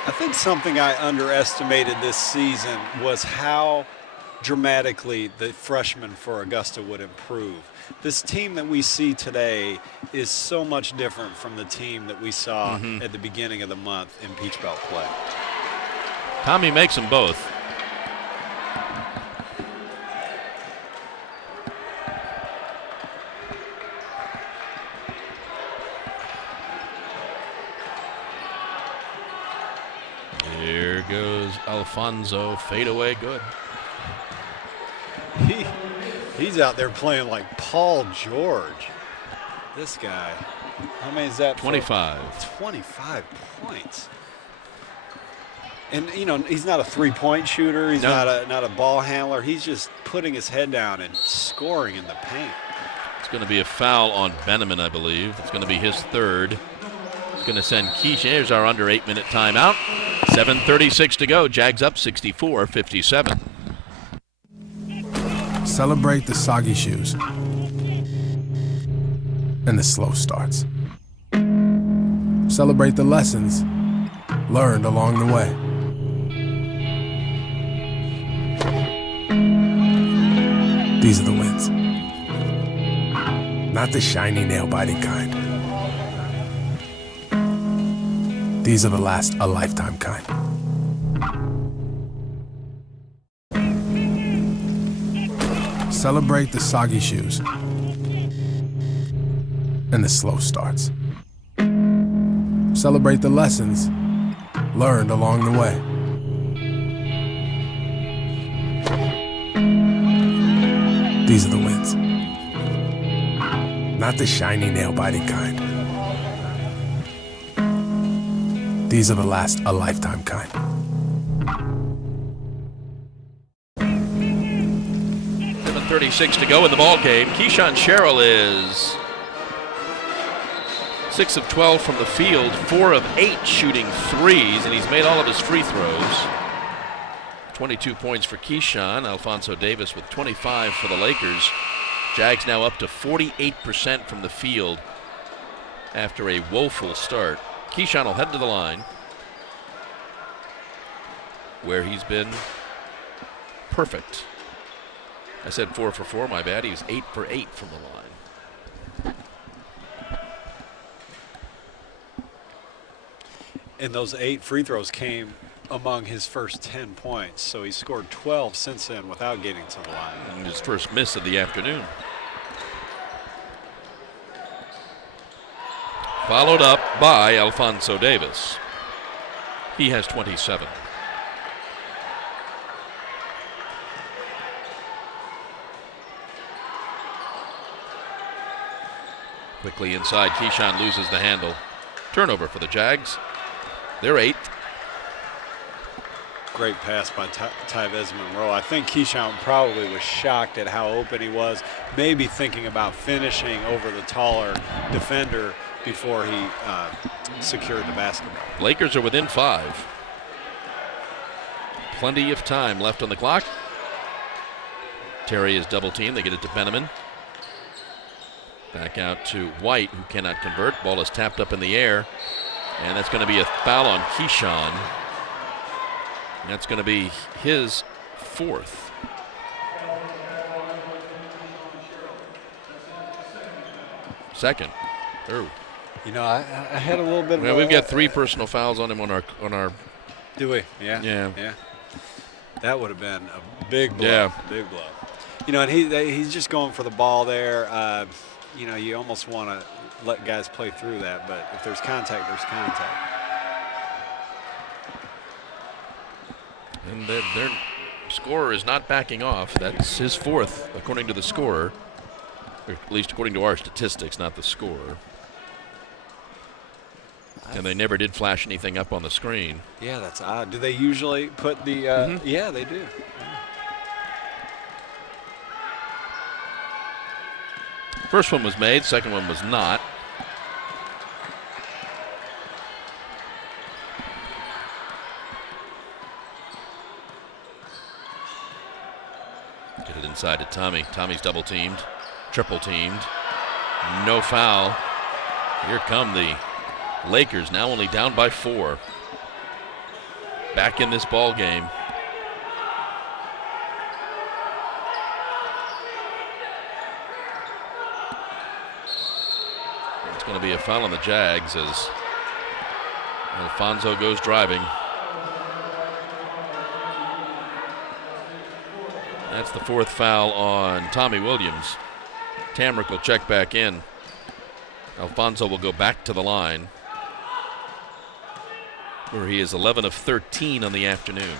I think something I underestimated this season was how dramatically the freshmen for Augusta would improve. This team that we see today is so much different from the team that we saw at the beginning of the month in Peach Belt play. Tommy makes them both. Here goes Alfonso, fadeaway, good. He's out there playing like Paul George. This guy. How many is that? 25. 25 points. And you know, he's not a three-point shooter. He's not a ball handler. He's just putting his head down and scoring in the paint. It's going to be a foul on Benneman, I believe. It's going to be his 3rd. It's going to send Keisha. Here's our under 8-minute timeout. 7:36 to go. Jags up 64-57. Celebrate the soggy shoes and the slow starts. Celebrate the lessons learned along the way. These are the wins. Not the shiny nail-biting kind. These are the last a lifetime kind. Celebrate the soggy shoes and the slow starts. Celebrate the lessons learned along the way. These are the wins. Not the shiny nail-biting kind. These are the last a lifetime kind. 2:36 to go in the ball game. Keyshawn Sherrill is 6 of 12 from the field, 4 of 8 shooting threes, and he's made all of his free throws. 22 points for Keyshawn. Alphonso Davis with 25 for the Lakers. Jags now up to 48% from the field after a woeful start. Keyshawn will head to the line, where he's been perfect. I said 4 for 4, my bad. He was 8 for 8 from the line. And those 8 free throws came among his first 10 points. So he's scored 12 since then without getting to the line. And his first miss of the afternoon. Followed up by Alphonso Davis. He has 27. Quickly inside, Keyshawn loses the handle. Turnover for the Jags. They're 8th. Great pass by Tyvez Monroe. I think Keyshawn probably was shocked at how open he was, maybe thinking about finishing over the taller defender before he secured the basketball. Lakers are within 5. Plenty of time left on the clock. Terry is double teamed. They get it to Penniman. Back out to White, who cannot convert. Ball is tapped up in the air. And that's going to be a foul on Keyshawn. That's going to be his 4th. Second. Oh. You know, I had a little bit of. Well, we've got 3 personal fouls on him on our. Do we? Yeah. Yeah. That would have been a big blow. Yeah. Big blow. You know, and he's just going for the ball there. You know, you almost want to let guys play through that, but if there's contact, there's contact. And their scorer is not backing off. That's his 4th, according to the scorer. Or at least according to our statistics, not the scorer. And they never did flash anything up on the screen. Yeah, that's odd. Do they usually put the Yeah, they do. First one was made, second one was not. Get it inside to Tommy. Tommy's double teamed, triple teamed. No foul. Here come the Lakers, now only down by 4. Back in this ball game. It's going to be a foul on the Jags as Alphonso goes driving. That's the 4th foul on Tommy Williams. Tamrick will check back in. Alphonso will go back to the line, where he is 11 of 13 on the afternoon.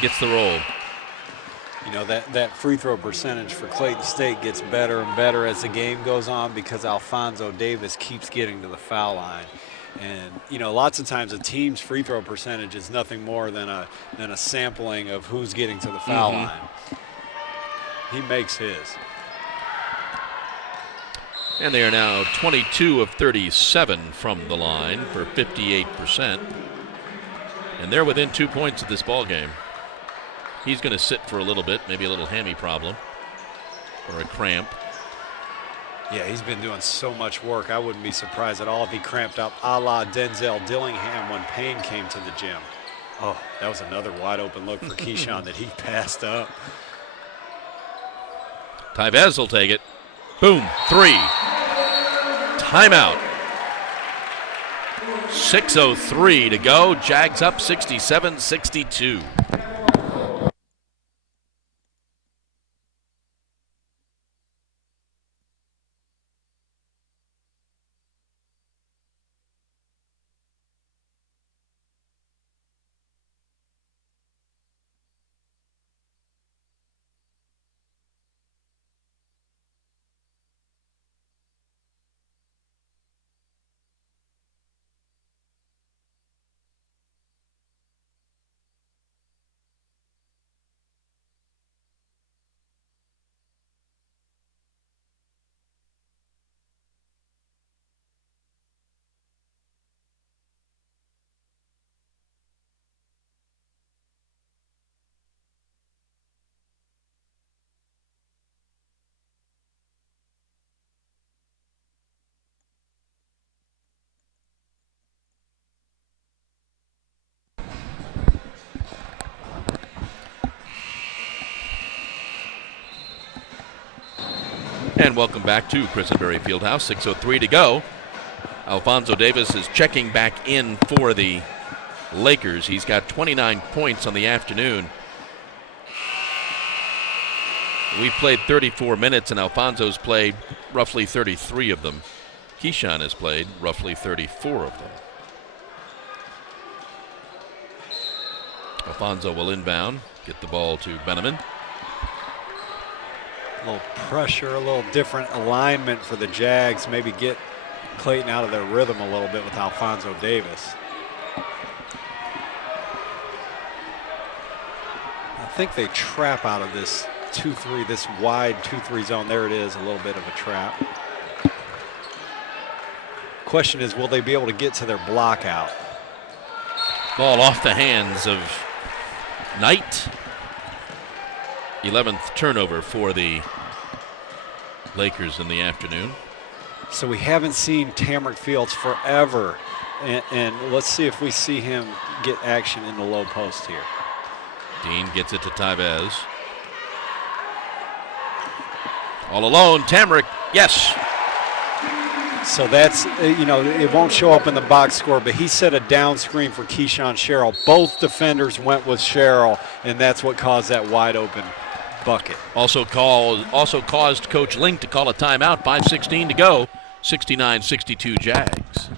Gets the roll. You know, that free throw percentage for Clayton State gets better and better as the game goes on because Alphonso Davis keeps getting to the foul line. And, you know, lots of times a team's free throw percentage is nothing more than a sampling of who's getting to the foul line. He makes his. And they are now 22 of 37 from the line for 58%. And they're within 2 points of this ball game. He's going to sit for a little bit, maybe a little hammy problem or a cramp. Yeah, he's been doing so much work. I wouldn't be surprised at all if he cramped up a la Denzel Dillingham when Payne came to the gym. Oh, that was another wide open look for Keyshawn that he passed up. Tyvez will take it. Boom, 3. Timeout. 6:03 to go. Jags up 67-62. And welcome back to Christenberry Fieldhouse. 6:03 to go. Alphonso Davis is checking back in for the Lakers. He's got 29 points on the afternoon. We've played 34 minutes, and Alfonso's played roughly 33 of them. Keyshawn has played roughly 34 of them. Alfonso will inbound, get the ball to Benjamin. A little pressure, a little different alignment for the Jags. Maybe get Clayton out of their rhythm a little bit with Alphonso Davis. I think they trap out of this 2-3, this wide 2-3 zone. There it is, a little bit of a trap. Question is, will they be able to get to their block out? Ball off the hands of Knight. 11th turnover for the Lakers in the afternoon. So we haven't seen Tamarick Fields forever, and let's see if we see him get action in the low post here. Dean gets it to Tavez. All alone, Tamarick, yes. So that's, it won't show up in the box score, but he set a down screen for Keyshawn Sherrill. Both defenders went with Sherrill, and that's what caused that wide open bucket. Also caused Coach Link to call a timeout. 5:16 to go. 69-62 Jags.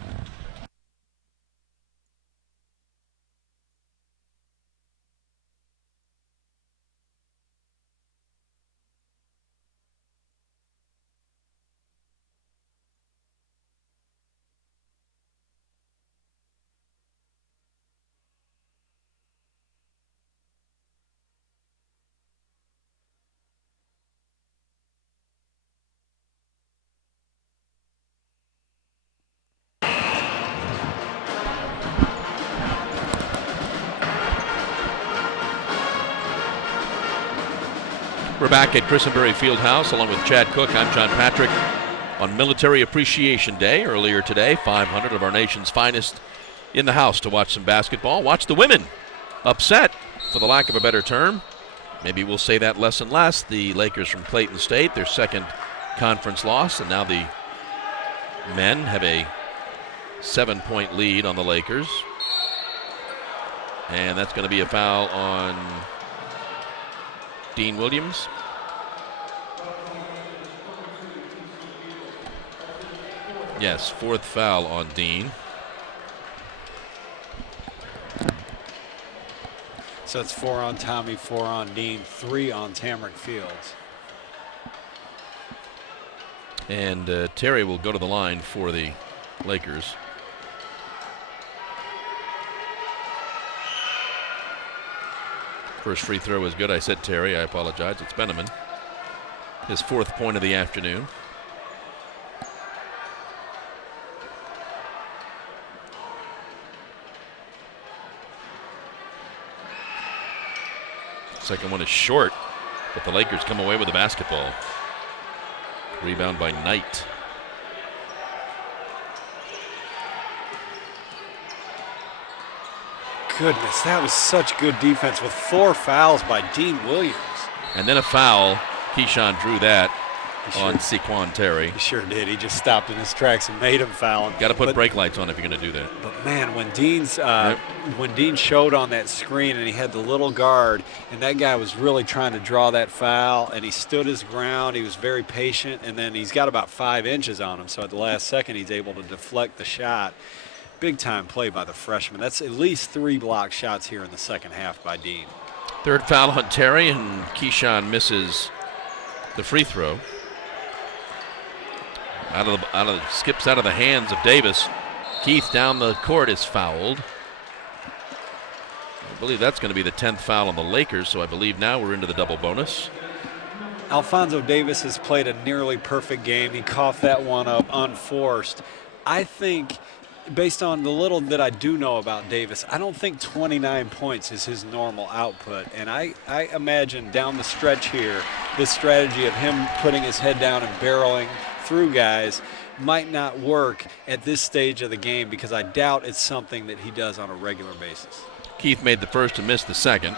We're back at Christenberry Fieldhouse along with Chad Cook. I'm John Patrick on Military Appreciation Day. Earlier today, 500 of our nation's finest in the house to watch some basketball. Watch the women upset, for the lack of a better term. Maybe we'll say that less and less. The Lakers from Clayton State, their second conference loss, and now the men have a 7-point lead on the Lakers. And that's going to be a foul on Dean Williams. Yes, fourth foul on Dean. So it's 4 on Tommy, 4 on Dean, 3 on Tamarick Fields. And Terry will go to the line for the Lakers. First free throw was good. I said Terry. I apologize. It's Benjamin. His 4th point of the afternoon. Second one is short, but the Lakers come away with the basketball. Rebound by Knight. Goodness, that was such good defense with 4 fouls by Dean Williams. And then a foul. Keyshawn drew that on Sequan Terry. He sure did. He just stopped in his tracks and made him foul. Got to put brake lights on if you're going to do that. But man, when Dean showed on that screen and he had the little guard, and that guy was really trying to draw that foul, and he stood his ground. He was very patient, and then he's got about 5 inches on him. So at the last second, he's able to deflect the shot. Big time play by the freshman. That's at least 3 block shots here in the second half by Dean. Third foul on Terry, and Keyshawn the free throw. Skips out of the hands of Davis. Keith down the court is fouled. I believe that's going to be the 10th foul on the Lakers, so I believe now we're into the double bonus. Alphonso Davis has played a nearly perfect game. He coughed that one up unforced. I think, based on the little that I do know about Davis, I don't think 29 points is his normal output. And I imagine down the stretch here, this strategy of him putting his head down and barreling through guys might not work at this stage of the game, because I doubt it's something that he does on a regular basis. Keith made the first and missed the second.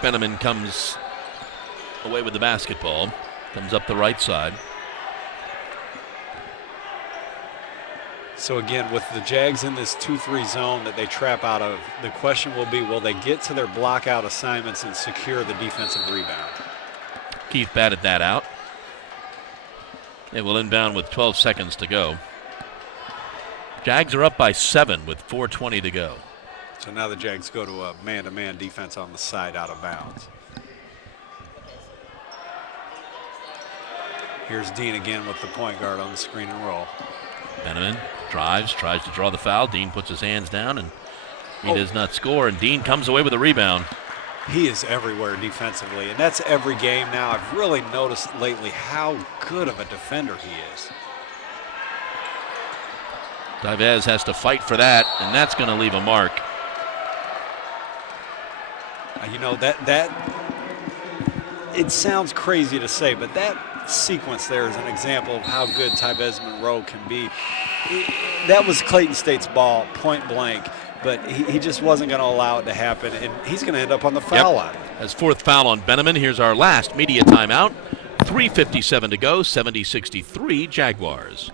Benjamin comes away with the basketball. Comes up the right side. So again, with the Jags in this 2-3 zone that they trap out of, the question will be, will they get to their block-out assignments and secure the defensive rebound? Keith batted that out. It will inbound with 12 seconds to go. Jags are up by 7 with 4:20 to go. So now the Jags go to a man-to-man defense on the side out of bounds. Here's Dean again with the point guard on the screen and roll. Benneman drives, tries to draw the foul. Dean puts his hands down, and he does not score, and Dean comes away with a rebound. He is everywhere defensively, and that's every game now. I've really noticed lately how good of a defender he is. Divez has to fight for that, and that's going to leave a mark. You know, that it sounds crazy to say, but that sequence there is an example of how good Tyvez Monroe can be. That was Clayton State's ball, point blank, but he just wasn't going to allow it to happen, and he's going to end up on the foul line. As fourth foul on Benneman. Here's our last media timeout. 3:57 to go, 70-63 Jaguars.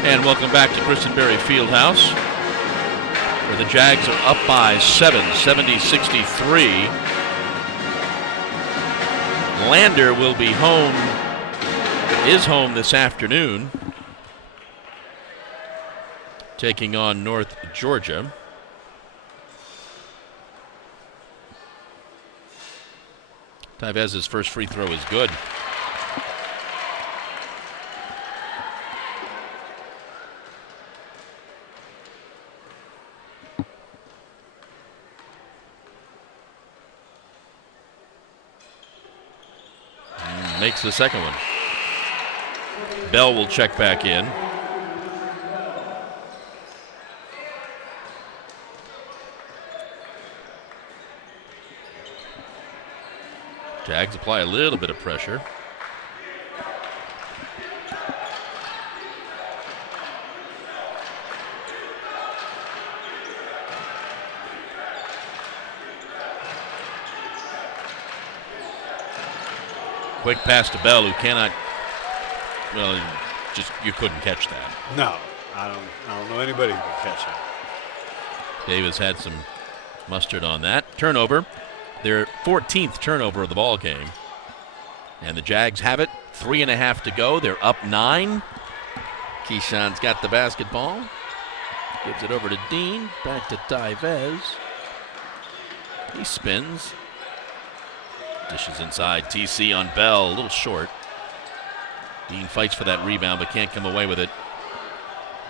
And welcome back to Christenberry Fieldhouse, where the Jags are up by 7, 70-63. Lander will be home, is home this afternoon, taking on North Georgia. Tyvez's first free throw is good. Makes the second one. Bell will check back in. Jags apply a little bit of pressure. Quick pass to Bell, who cannot, well, just, you couldn't catch that. No, I don't know anybody who can catch it. Davis had some mustard on that. Turnover, their 14th turnover of the ball game. And the Jags have it, 3.5 to go. They're up 9. Keyshawn's got the basketball. Gives it over to Dean, back to Tyvez. He spins. Dishes inside. TC on Bell, a little short. Dean fights for that rebound but can't come away with it.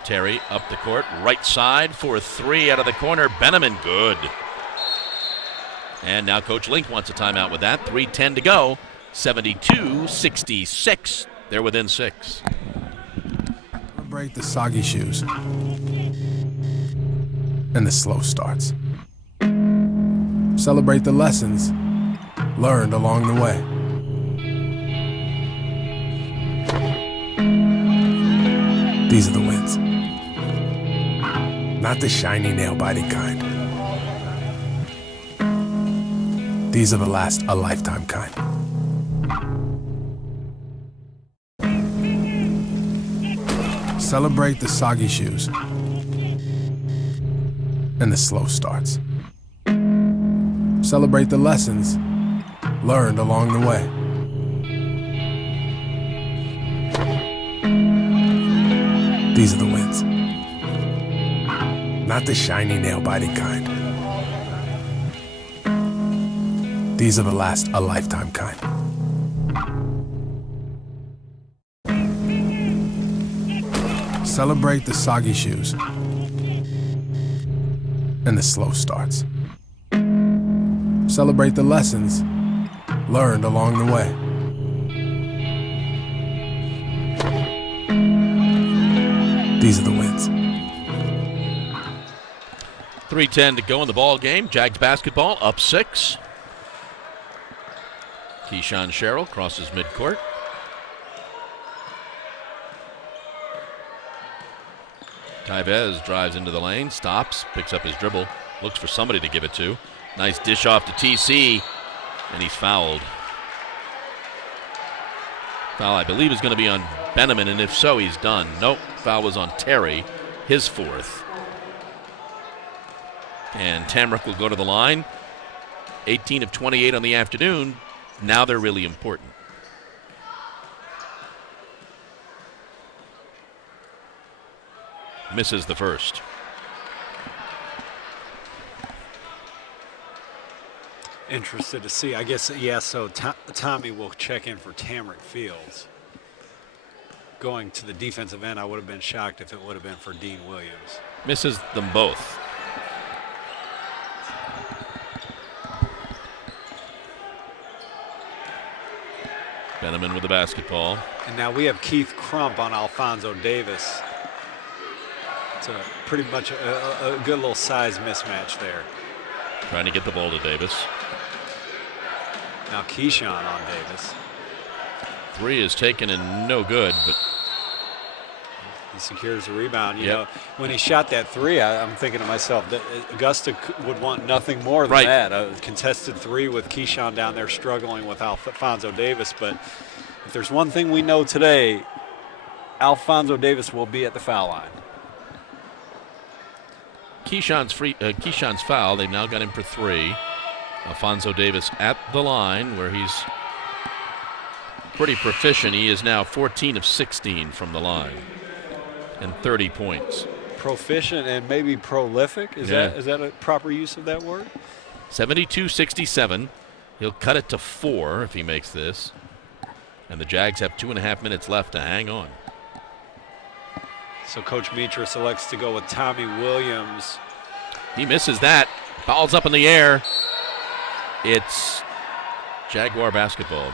Terry up the court, right side for 3 out of the corner. Benneman, good. And now Coach Link wants a timeout with that. 3:10 to go. 72-66. They're within 6. Celebrate the soggy shoes and the slow starts. Celebrate the lessons learned along the way. These are the wins. Not the shiny nail-biting kind. These are the last a lifetime kind. Celebrate the soggy shoes and the slow starts. Celebrate the lessons learned along the way. These are the wins. Not the shiny, nail-biting kind. These are the last a lifetime kind. Celebrate the soggy shoes and the slow starts. Celebrate the lessons learned along the way. These are the wins. 3:10 to go in the ball game. Jags basketball up 6. Keyshawn Sherrill crosses midcourt. Tyvez drives into the lane, stops, picks up his dribble, looks for somebody to give it to. Nice dish off to TC, and he's fouled. Foul, I believe, is going to be on Benneman, and if so, he's done. Nope, foul was on Terry, his 4th. And Tamrick will go to the line. 18 of 28 on the afternoon. Now they're really important. Misses the first. Interested to see. I guess, yeah, so Tommy will check in for Tamrick Fields. Going to the defensive end, I would have been shocked if it would have been for Dean Williams. Misses them both. Benneman with the basketball. And now we have Keith Crump on Alfonso Davis. It's pretty much a good little size mismatch there. Trying to get the ball to Davis. Now Keyshawn on Davis. 3 is taken and no good, but he secures the rebound. You know, when he shot that 3, I'm thinking to myself that Augusta would want nothing more than that. A contested 3 with Keyshawn down there struggling with Alfonso Davis. But if there's one thing we know today, Alfonso Davis will be at the foul line. Keyshawn's foul. They've now got him for 3. Alfonso Davis at the line where he's pretty proficient. He is now 14 of 16 from the line and 30 points. Proficient and maybe prolific? Is that a proper use of that word? 72-67. He'll cut it to 4 if he makes this. And the Jags have 2.5 minutes left to hang on. So Coach Mitras elects to go with Tommy Williams. He misses that. Ball's up in the air. It's Jaguar basketball.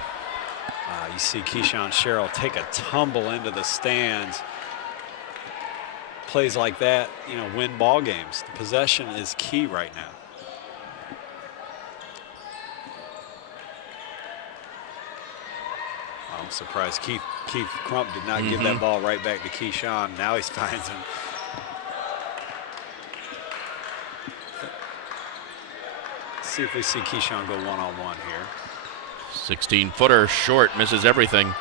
You see Keyshawn Sherrill take a tumble into the stands. Plays like that, you know, win ball games. The possession is key right now. I'm surprised Keith Crump did not give that ball right back to Keyshawn. Now he finds him. Let's see if we see Keyshawn go one-on-one here. 16-footer, short, misses everything.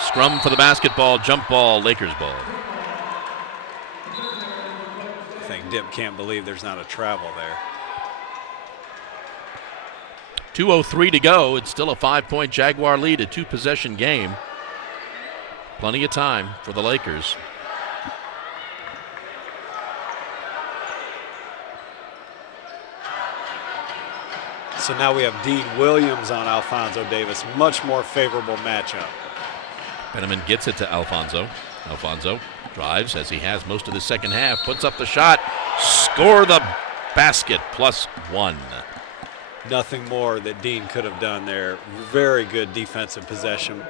Scrum for the basketball, jump ball, Lakers ball. I think Dip can't believe there's not a travel there. 2:03 to go. It's still a 5-point Jaguar lead, a 2-possession game. Plenty of time for the Lakers. So now we have Dean Williams on Alfonso Davis. Much more favorable matchup. Benneman gets it to Alfonso. Alfonso drives, as he has most of the second half, puts up the shot, score the basket, +1. Nothing more that Dean could have done there. Very good defensive possession.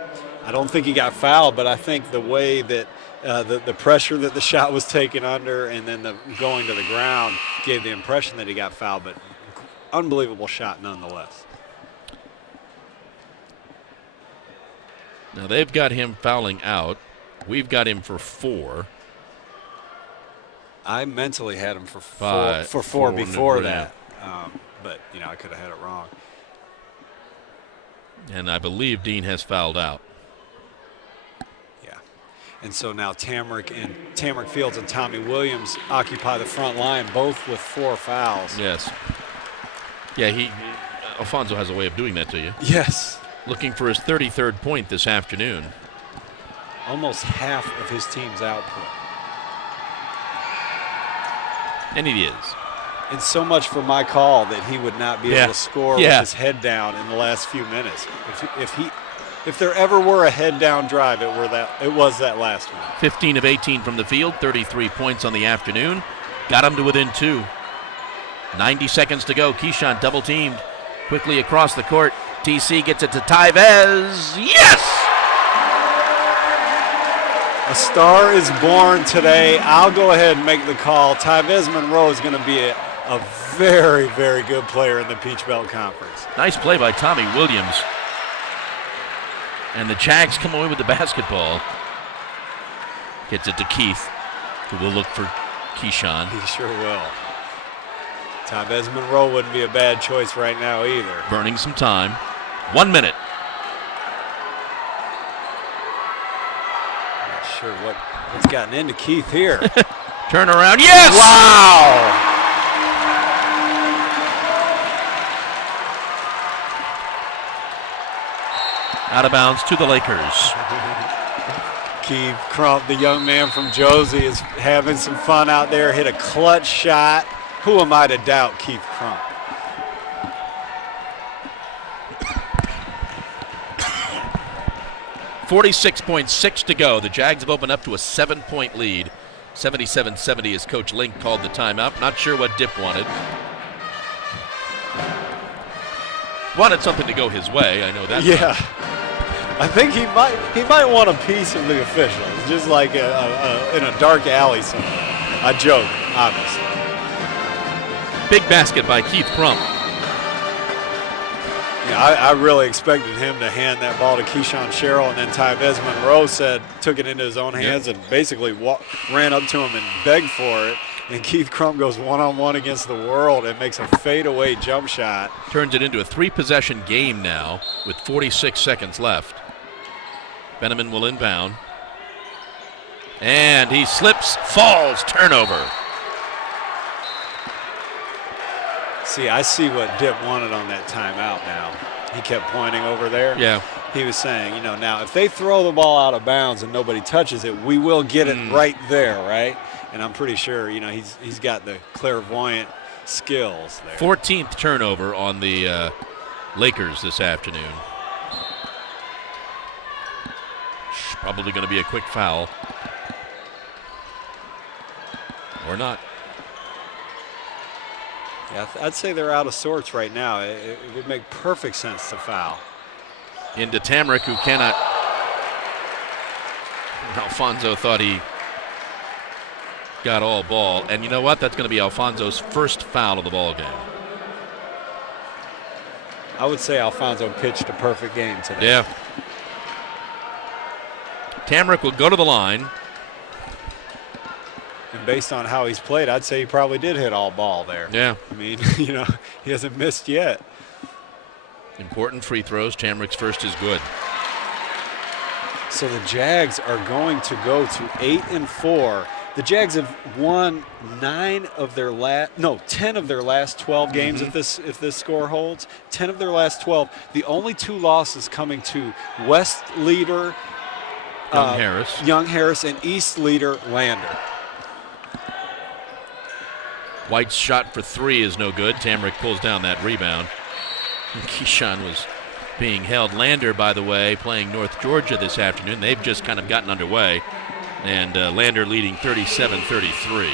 I don't think he got fouled, but I think the way that the pressure that the shot was taken under and then the going to the ground gave the impression that he got fouled, but unbelievable shot nonetheless. Now they've got him fouling out. We've got him for 4. I mentally had him for 4 before that. But, you know, I could have had it wrong. And I believe Dean has fouled out. Yeah. And so now Tamrick Fields and Tommy Williams occupy the front line, both with 4 fouls. Yes. Yeah, Alfonso has a way of doing that to you. Yes. Looking for his 33rd point this afternoon. Almost half of his team's output. And he is. And so much for my call that he would not be able to score with his head down in the last few minutes. If there ever were a head down drive, it was that last one. 15 of 18 from the field, 33 points on the afternoon. Got him to within 2. 90 seconds to go. Keyshawn double teamed quickly across the court. TC gets it to Tyvez. Yes! A star is born today. I'll go ahead and make the call. Tyvez Monroe is going to be a very, very good player in the Peach Belt Conference. Nice play by Tommy Williams. And the Jags come away with the basketball. Gets it to Keith, who will look for Keyshawn. He sure will. Tyvez Monroe wouldn't be a bad choice right now either. Burning some time. 1 minute. Not sure what's gotten into Keith here. Turn around. Yes! Wow! Out of bounds to the Lakers. Keith Crump, the young man from Josie, is having some fun out there. Hit a clutch shot. Who am I to doubt Keith Crump? .6 to go. The Jags have opened up to a 7-point lead. 77-70 as Coach Link called the timeout. Not sure what Dip wanted. Wanted something to go his way. I know that. Yeah. Much. I think he might want a piece of the officials, just like in a dark alley somewhere. I joke, obviously. Big basket by Keith Crump. Yeah, I really expected him to hand that ball to Keyshawn Sherrill, and then Tyvez Monroe took it into his own hands and basically ran up to him and begged for it. And Keith Crump goes one-on-one against the world and makes a fadeaway jump shot. Turns it into a 3-possession game now with 46 seconds left. Benjamin will inbound. And he slips, falls, turnover. See, I see what Dip wanted on that timeout now. He kept pointing over there. Yeah. He was saying, now if they throw the ball out of bounds and nobody touches it, we will get it right there, right? And I'm pretty sure, he's got the clairvoyant skills there. 14th turnover on the Lakers this afternoon. Probably going to be a quick foul. Or not. Yeah, I'd say they're out of sorts right now. It would make perfect sense to foul. Into Tamrick, who cannot. Alfonso thought he got all ball. And you know what? That's going to be Alfonso's first foul of the ball game. I would say Alfonso pitched a perfect game today. Yeah. Tamrick will go to the line. And based on how he's played, I'd say he probably did hit all ball there. Yeah. I mean, he hasn't missed yet. Important free throws. Tamrick's first is good. So the Jags are going to go to 8-4. The Jags have won 10 of their last 12 games if this score holds. 10 of their last 12. The only 2 losses coming to West leader Young Harris, and East leader Lander. White's shot for 3 is no good. Tamrick pulls down that rebound. Keyshawn was being held. Lander, by the way, playing North Georgia this afternoon. They've just kind of gotten underway. And Lander leading 37-33.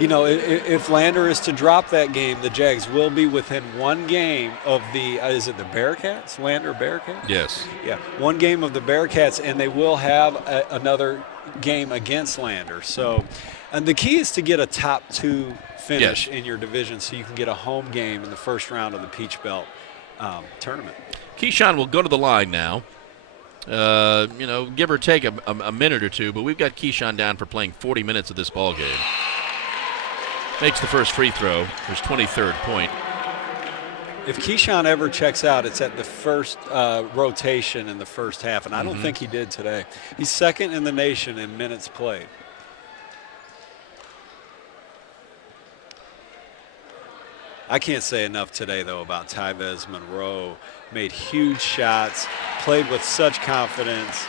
If Lander is to drop that game, the Jags will be within 1 game of the, is it the Bearcats? Lander Bearcats? Yes. Yeah, 1 game of the Bearcats, and they will have another game against Lander. So, and the key is to get a top 2 finish in your division so you can get a home game in the first round of the Peach Belt tournament. Keyshawn will go to the line now. Give or take a minute or two, but we've got Keyshawn down for playing 40 minutes of this ball game. Makes the first free throw, his 23rd point. If Keyshawn ever checks out, it's at the first rotation in the first half, and I don't think he did today. He's second in the nation in minutes played. I can't say enough today, though, about Tyvez Monroe. Made huge shots, played with such confidence.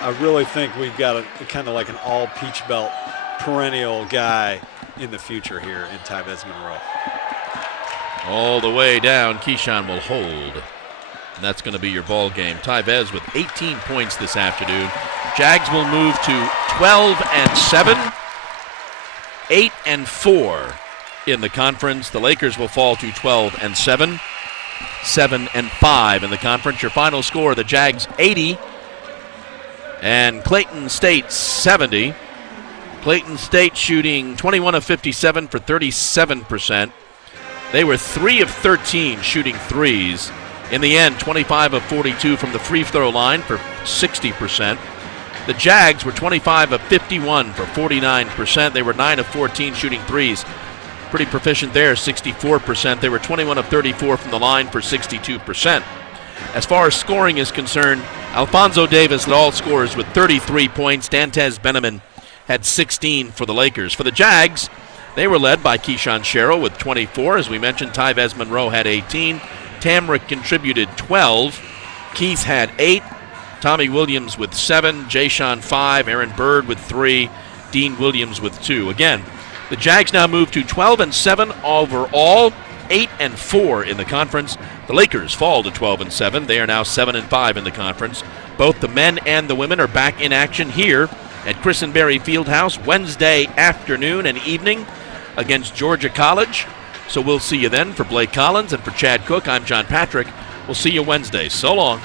I really think we've got a kind of like an all Peach Belt perennial guy in the future here in Tyvez Monroe. All the way down, Keyshawn will hold. And that's going to be your ball game. Tyvez with 18 points this afternoon. Jags will move to 12-7, 8-4 in the conference. The Lakers will fall to 12-7, 7-5 in the conference. Your final score, the Jags 80 and Clayton State 70. Clayton State shooting 21 of 57 for 37%. They were 3 of 13 shooting threes. In the end, 25 of 42 from the free throw line for 60%. The Jags were 25 of 51 for 49%. They were 9 of 14 shooting threes. Pretty proficient there, 64%. They were 21 of 34 from the line for 62%. As far as scoring is concerned, Alfonso Davis led all scorers with 33 points. Dantez Beneman had 16 for the Lakers. For the Jags, they were led by Keyshawn Sherrill with 24. As we mentioned, Tyvez Monroe had 18. Tamrick contributed 12. Keith had 8. Tommy Williams with 7. Jayshawn 5. Aaron Bird with 3. Dean Williams with 2. Again, the Jags now move to 12-7 overall, 8-4 in the conference. The Lakers fall to 12-7. They are now 7-5 in the conference. Both the men and the women are back in action here at Christenberry Fieldhouse Wednesday afternoon and evening against Georgia College. So we'll see you then. For Blake Collins and for Chad Cook, I'm John Patrick. We'll see you Wednesday. So long.